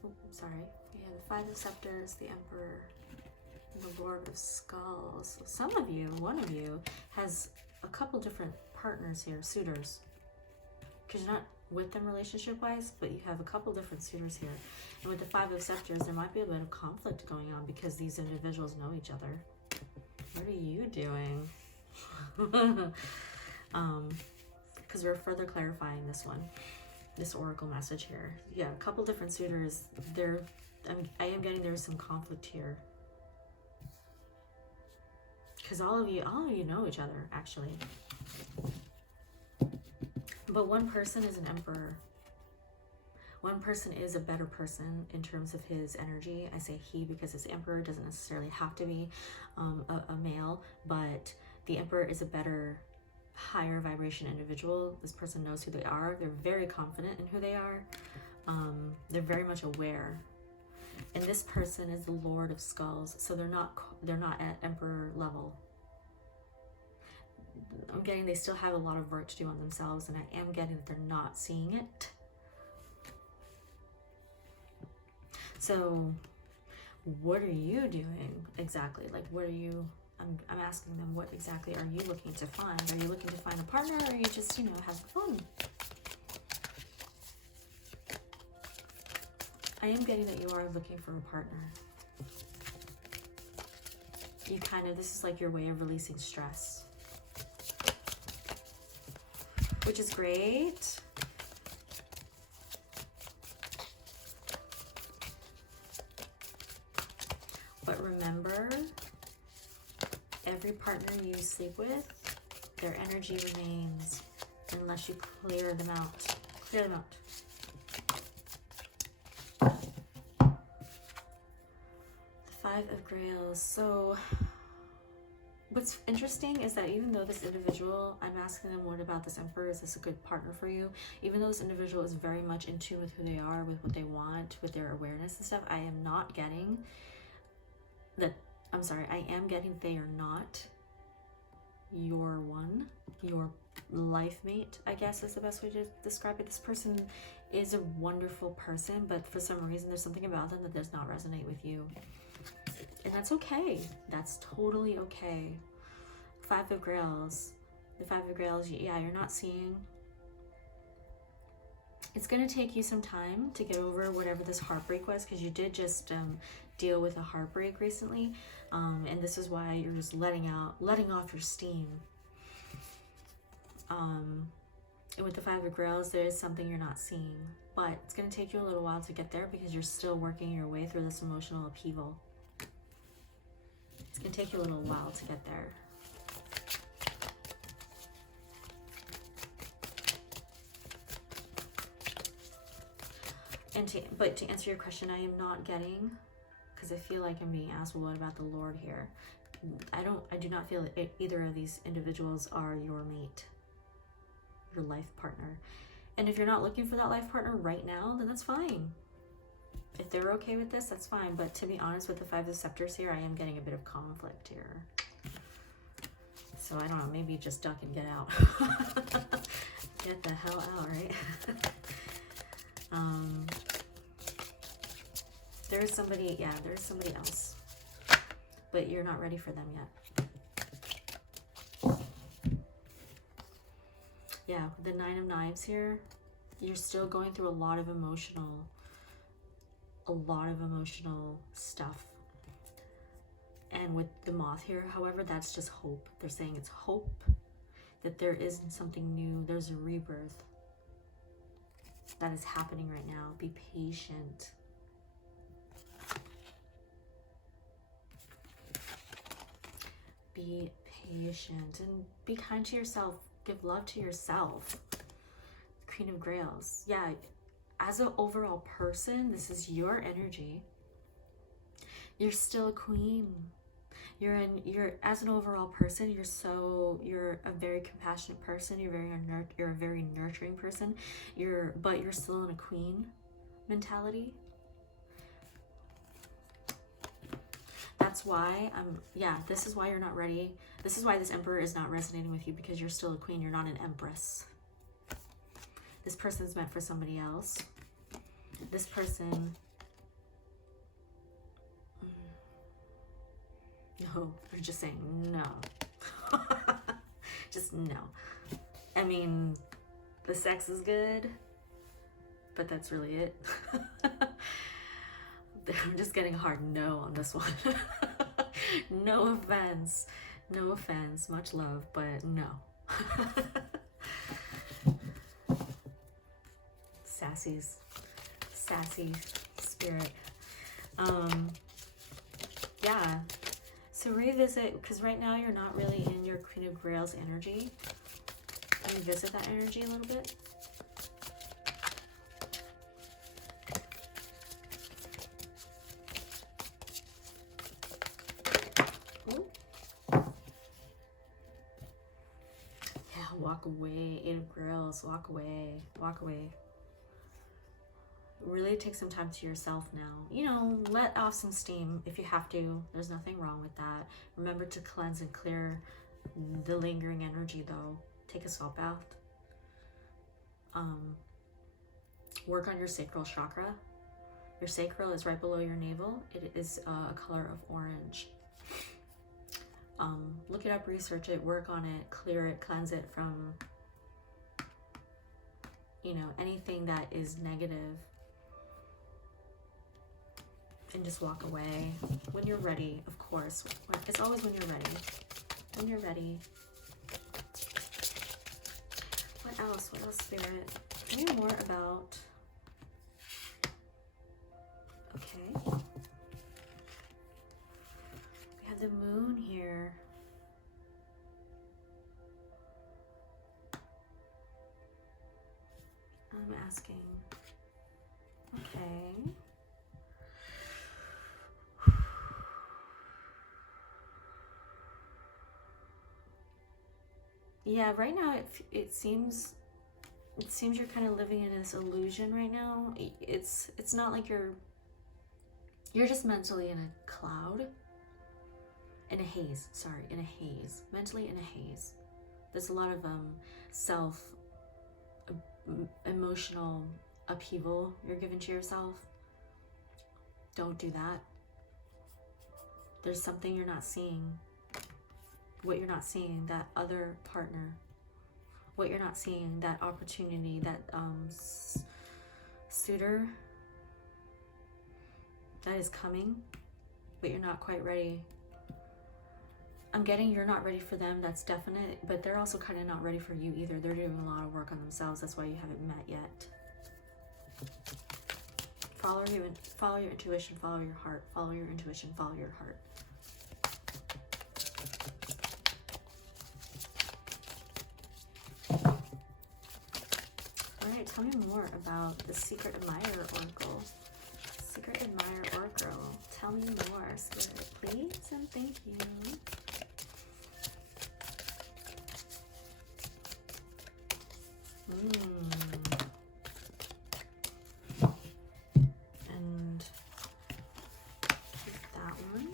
Oh, I'm sorry. We have the 5 of Scepters, the Emperor, the Lord of Skulls. Some of you, one of you, has a couple different partners here, suitors. Because you're not with them relationship-wise, but you have a couple different suitors here. And with the 5 of Scepters, there might be a bit of conflict going on because these individuals know each other. What are you doing? Because we're further clarifying this one, this oracle message here. Yeah, a couple different suitors. I am getting there's some conflict here. Because all of you know each other, actually. But one person is an emperor. One person is a better person in terms of his energy. I say he because his emperor doesn't necessarily have to be a male, but the emperor is a better, higher vibration individual. This person knows who they are. They're very confident in who they are. They're very much aware. And this person is the Lord of Skulls, so they're not at emperor level. I'm getting they still have a lot of work to do on themselves, and I am getting that they're not seeing it. So what are you doing exactly? Like, what are you, I'm asking them, what exactly are you looking to find? Are you looking to find a partner, or are you just, having fun? I am getting that you are looking for a partner. This is like your way of releasing stress, which is great. But remember, every partner you sleep with, their energy remains unless you clear them out. Clear them out. The 5 of Grails. So what's interesting is that even though this individual, I'm asking them, what about this Emperor? Is this a good partner for you? Even though this individual is very much in tune with who they are, with what they want, with their awareness and stuff, I am not getting that. I'm sorry, I am getting they are not your one, your life mate, I guess is the best way to describe it. This person is a wonderful person, but for some reason there's something about them that does not resonate with you. And that's okay. That's totally okay. 5 of Grails. The 5 of Grails, yeah, you're not seeing It's going to take you some time to get over whatever this heartbreak was, because you did just deal with a heartbreak recently, and this is why you're just letting off your steam. And with the Five of Grails, there is something you're not seeing, but it's going to take you a little while to get there because you're still working your way through this emotional upheaval. It's going to take you a little while to get there. But to answer your question, I am not getting, because I feel like I'm being asked, well, what about the Lord here? I do not feel that either of these individuals are your mate, your life partner. And if you're not looking for that life partner right now, then that's fine. If they're okay with this, that's fine. But to be honest, with the Five of Scepters here, I am getting a bit of conflict here. So I don't know, maybe just duck and get out. Get the hell out, right? There's somebody, yeah, there's somebody else, but you're not ready for them yet. Yeah, the Nine of Knives here, you're still going through a lot of emotional stuff. And with the Moth here, however, that's just hope. They're saying it's hope that there is something new. There's a rebirth that is happening right now. Be patient. Be patient and be kind to yourself. Give love to yourself. Queen of Grails. Yeah, as an overall person, this is your energy. You're still a queen. You're as an overall person, you're a very compassionate person. You're a very nurturing person. But you're still in a queen mentality. That's why this is why you're not ready. This is why this Emperor is not resonating with you, because you're still a queen. You're not an empress. This person's meant for somebody else. This person, no, they're just saying no. Just no. I mean, the sex is good, but that's really it. I'm just getting a hard no on this one. No offense. No offense. Much love, but no. Sassy spirit. Yeah. So revisit, because right now you're not really in your Queen of Grails energy. Revisit that energy a little bit. Walk away. Eight of Grails. Walk away. Walk away. Really take some time to yourself now. You know, let off some steam if you have to. There's nothing wrong with that. Remember to cleanse and clear the lingering energy, though. Take a salt bath. Work on your sacral chakra. Your sacral is right below your navel. It is a color of orange. Look it up, research it, work on it, clear it, cleanse it from, you know, anything that is negative. And just walk away when you're ready, of course. It's always when you're ready. When you're ready. What else? What else, Spirit? Tell me more about... Okay. We have the moon here. I'm asking. Okay. Yeah, right now it seems you're kind of living in this illusion right now. It's not like you're just mentally in a cloud. In a haze, sorry, in a haze. Mentally in a haze. There's a lot of emotional upheaval you're giving to yourself. Don't do that. There's something you're not seeing. What you're not seeing, that other partner. What you're not seeing, that opportunity, that suitor that is coming, but you're not quite ready. I'm getting you're not ready for them, that's definite, but they're also kind of not ready for you either. They're doing a lot of work on themselves. That's why you haven't met yet. Follow your intuition, follow your heart, follow your intuition, follow your heart. All right, tell me more about the Secret Admirer Oracle. Secret Admirer Oracle. Tell me more, Spirit, please, and thank you. And keep that one.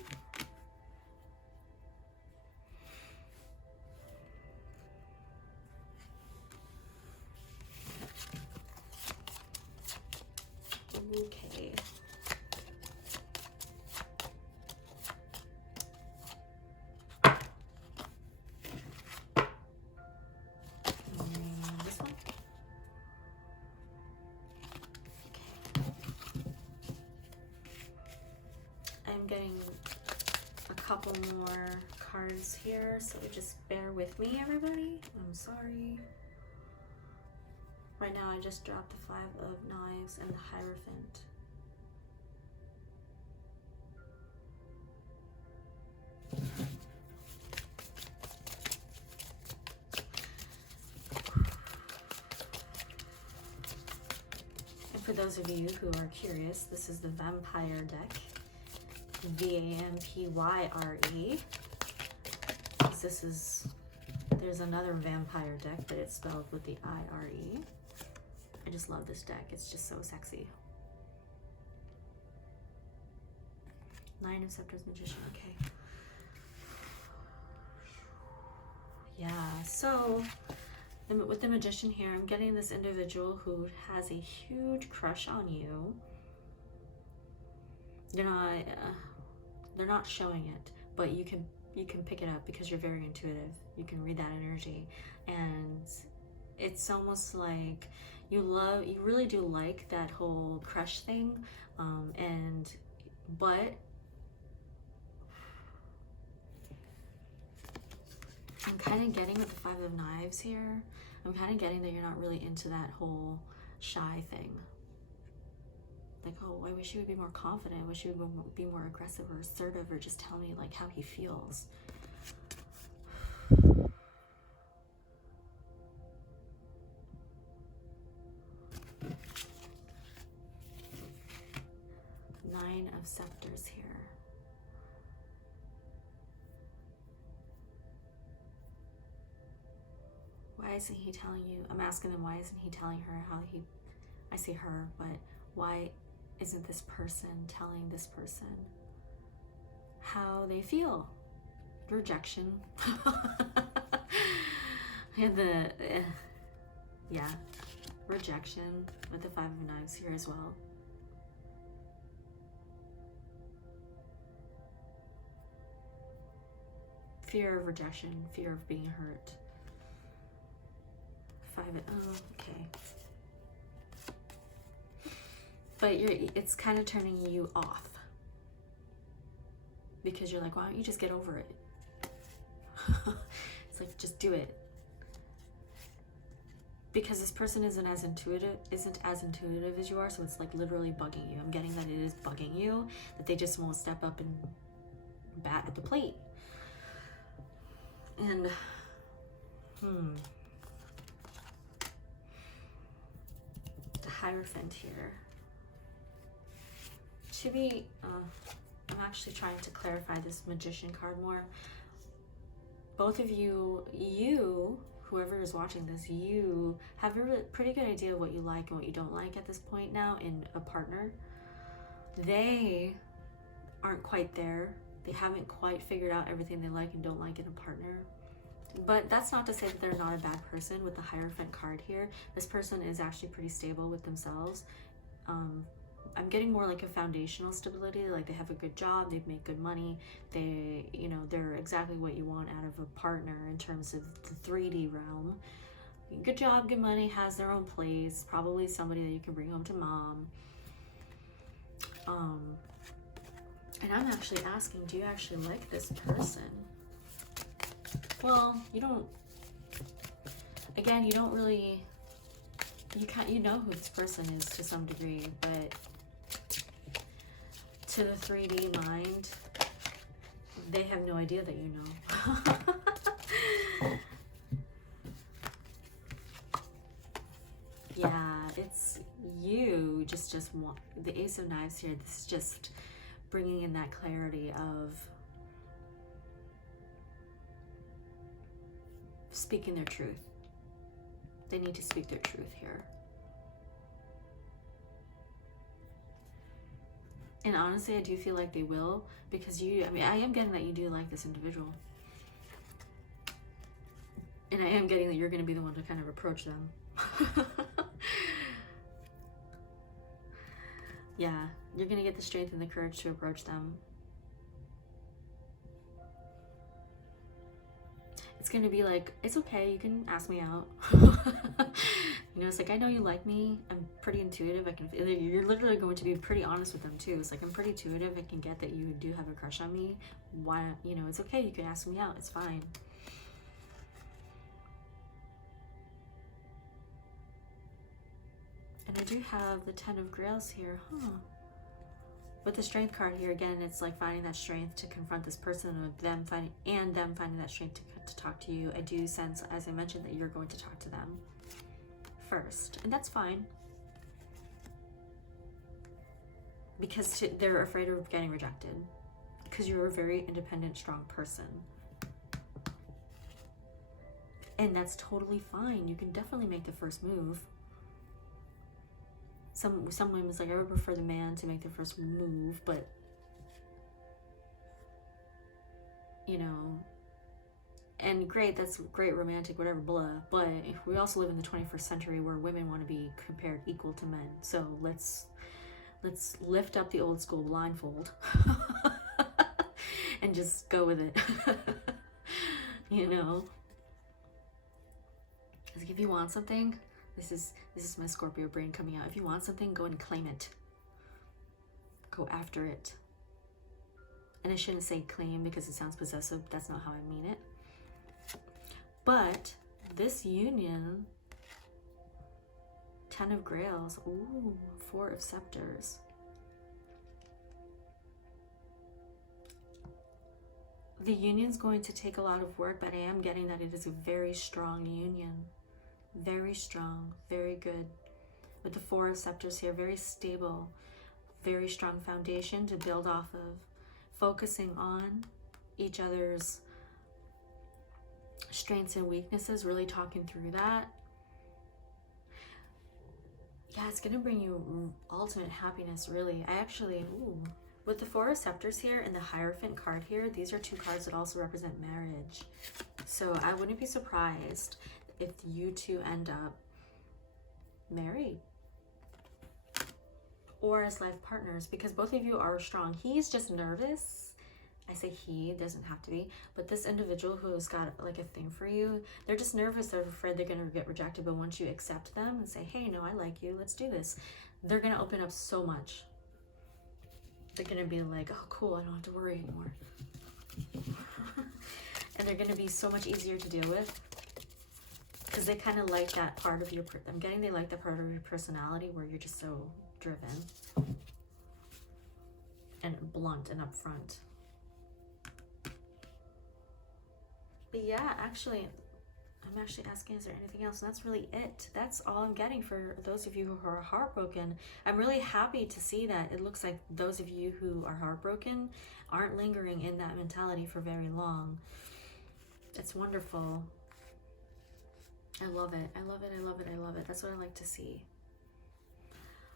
Okay. And this one. I'm getting a couple more cards here, so just bear with me, everybody. I'm sorry. Right now I just dropped the 5 of Knives and the Hierophant. And for those of you who are curious, this is the Vampire deck. Vampyre. There's another vampire deck, but it's spelled with the IRE. I just love this deck. It's just so sexy. 9 of Scepters, Magician. Okay. Yeah, so with the Magician here, I'm getting this individual who has a huge crush on you. They're not showing it, but you can pick it up because you're very intuitive. You can read that energy, and it's almost like you really do like that whole crush thing, but I'm kind of getting with the 5 of Knives here, I'm kind of getting that you're not really into that whole shy thing. Like, oh, I wish he would be more confident. I wish he would be more aggressive or assertive, or just tell me like how he feels. Nine of Scepters here. Why isn't he telling you? I'm asking them, why isn't he telling her how he, I say her, but why isn't this person telling this person how they feel? Rejection. And yeah, rejection with the 5 of Knives here as well. Fear of rejection, fear of being hurt. 5 of, oh, okay. But it's kind of turning you off. Because you're like, why don't you just get over it? It's like, just do it. Because this person isn't as intuitive as you are, so it's like literally bugging you. I'm getting that it is bugging you, that they just won't step up and bat at the plate. And the Hierophant here should be I'm actually trying to clarify this Magician card more. Both of you, whoever is watching this, you have a pretty good idea of what you like and what you don't like at this point now in a partner. They aren't quite there. They haven't quite figured out everything they like and don't like in a partner. But that's not to say that they're not a bad person. With the Hierophant card here, this person is actually pretty stable with themselves. I'm getting more like a foundational stability, like they have a good job, they make good money, they're exactly what you want out of a partner in terms of the 3D realm. good job, good money, has their own place, probably somebody that you can bring home to mom. And I'm actually asking, do you actually like this person? Well, you don't, again, you don't really, you know who this person is to some degree, but to the 3D mind, they have no idea that you know. Yeah, it's you just want the Ace of Knives here. This is just bringing in that clarity of speaking their truth. They need to speak their truth here. And honestly, I do feel like they will, because I am getting that you do like this individual. And I am getting that you're going to be the one to kind of approach them. Yeah, you're going to get the strength and the courage to approach them. It's going to be like, it's okay, you can ask me out. You know, it's like, I know you like me. I'm pretty intuitive. You're literally going to be pretty honest with them too. It's like, I'm pretty intuitive. I can get that you do have a crush on me. Why, you know, it's okay. You can ask me out. It's fine. And I do have the 10 of Grails here, With the Strength card here, again, it's like finding that strength to confront this person, or them finding that strength to talk to you. I do sense, as I mentioned, that you're going to talk to them first, and that's fine. Because they're afraid of getting rejected. Because you're a very independent, strong person. And that's totally fine. You can definitely make the first move. Some women's like, I would prefer the man to make the first move, but you know, and great, that's great, romantic, whatever, blah, but we also live in the 21st century where women want to be compared equal to men. So let's lift up the old school blindfold and just go with it. You know, like, if you want something, this is my Scorpio brain coming out. If you want something, go and claim it. Go after it. And I shouldn't say claim because it sounds possessive. That's not how I mean it. But this union, 10 of Grails, ooh, 4 of Scepters. The union's going to take a lot of work, but I am getting that it is a very strong union. Very strong, very good. With the 4 of Scepters here, very stable, very strong foundation to build off of, focusing on each other's strengths and weaknesses, really talking through that. Yeah, it's gonna bring you ultimate happiness, really. I actually, with the 4 of Scepters here and the Hierophant card here, these are 2 cards that also represent marriage. So I wouldn't be surprised if you two end up married or as life partners, because both of you are strong. He's just nervous. I say he, doesn't have to be, but this individual who's got like a thing for you, they're just nervous. They're afraid they're gonna get rejected, but once you accept them and say, hey, no, I like you, let's do this, they're gonna open up so much. They're gonna be like, oh cool, I don't have to worry anymore. And they're gonna be so much easier to deal with. Because they kind of like that part of your, I'm getting they like that part of your personality where you're just so driven and blunt and upfront. But yeah, actually, I'm actually asking, is there anything else? And that's really it. That's all I'm getting for those of you who are heartbroken. I'm really happy to see that it looks like those of you who are heartbroken aren't lingering in that mentality for very long. It's wonderful. I love it. I love it. I love it. I love it. That's what I like to see.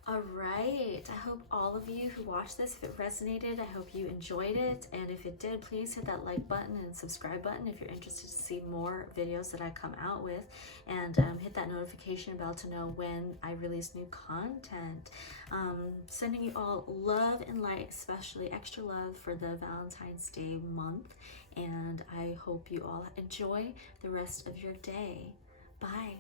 All right. I hope all of you who watched this, if it resonated, I hope you enjoyed it. And if it did, please hit that like button and subscribe button if you're interested to see more videos that I come out with. And hit that notification bell to know when I release new content. Sending you all love and light, especially extra love for the Valentine's Day month. And I hope you all enjoy the rest of your day. Bye.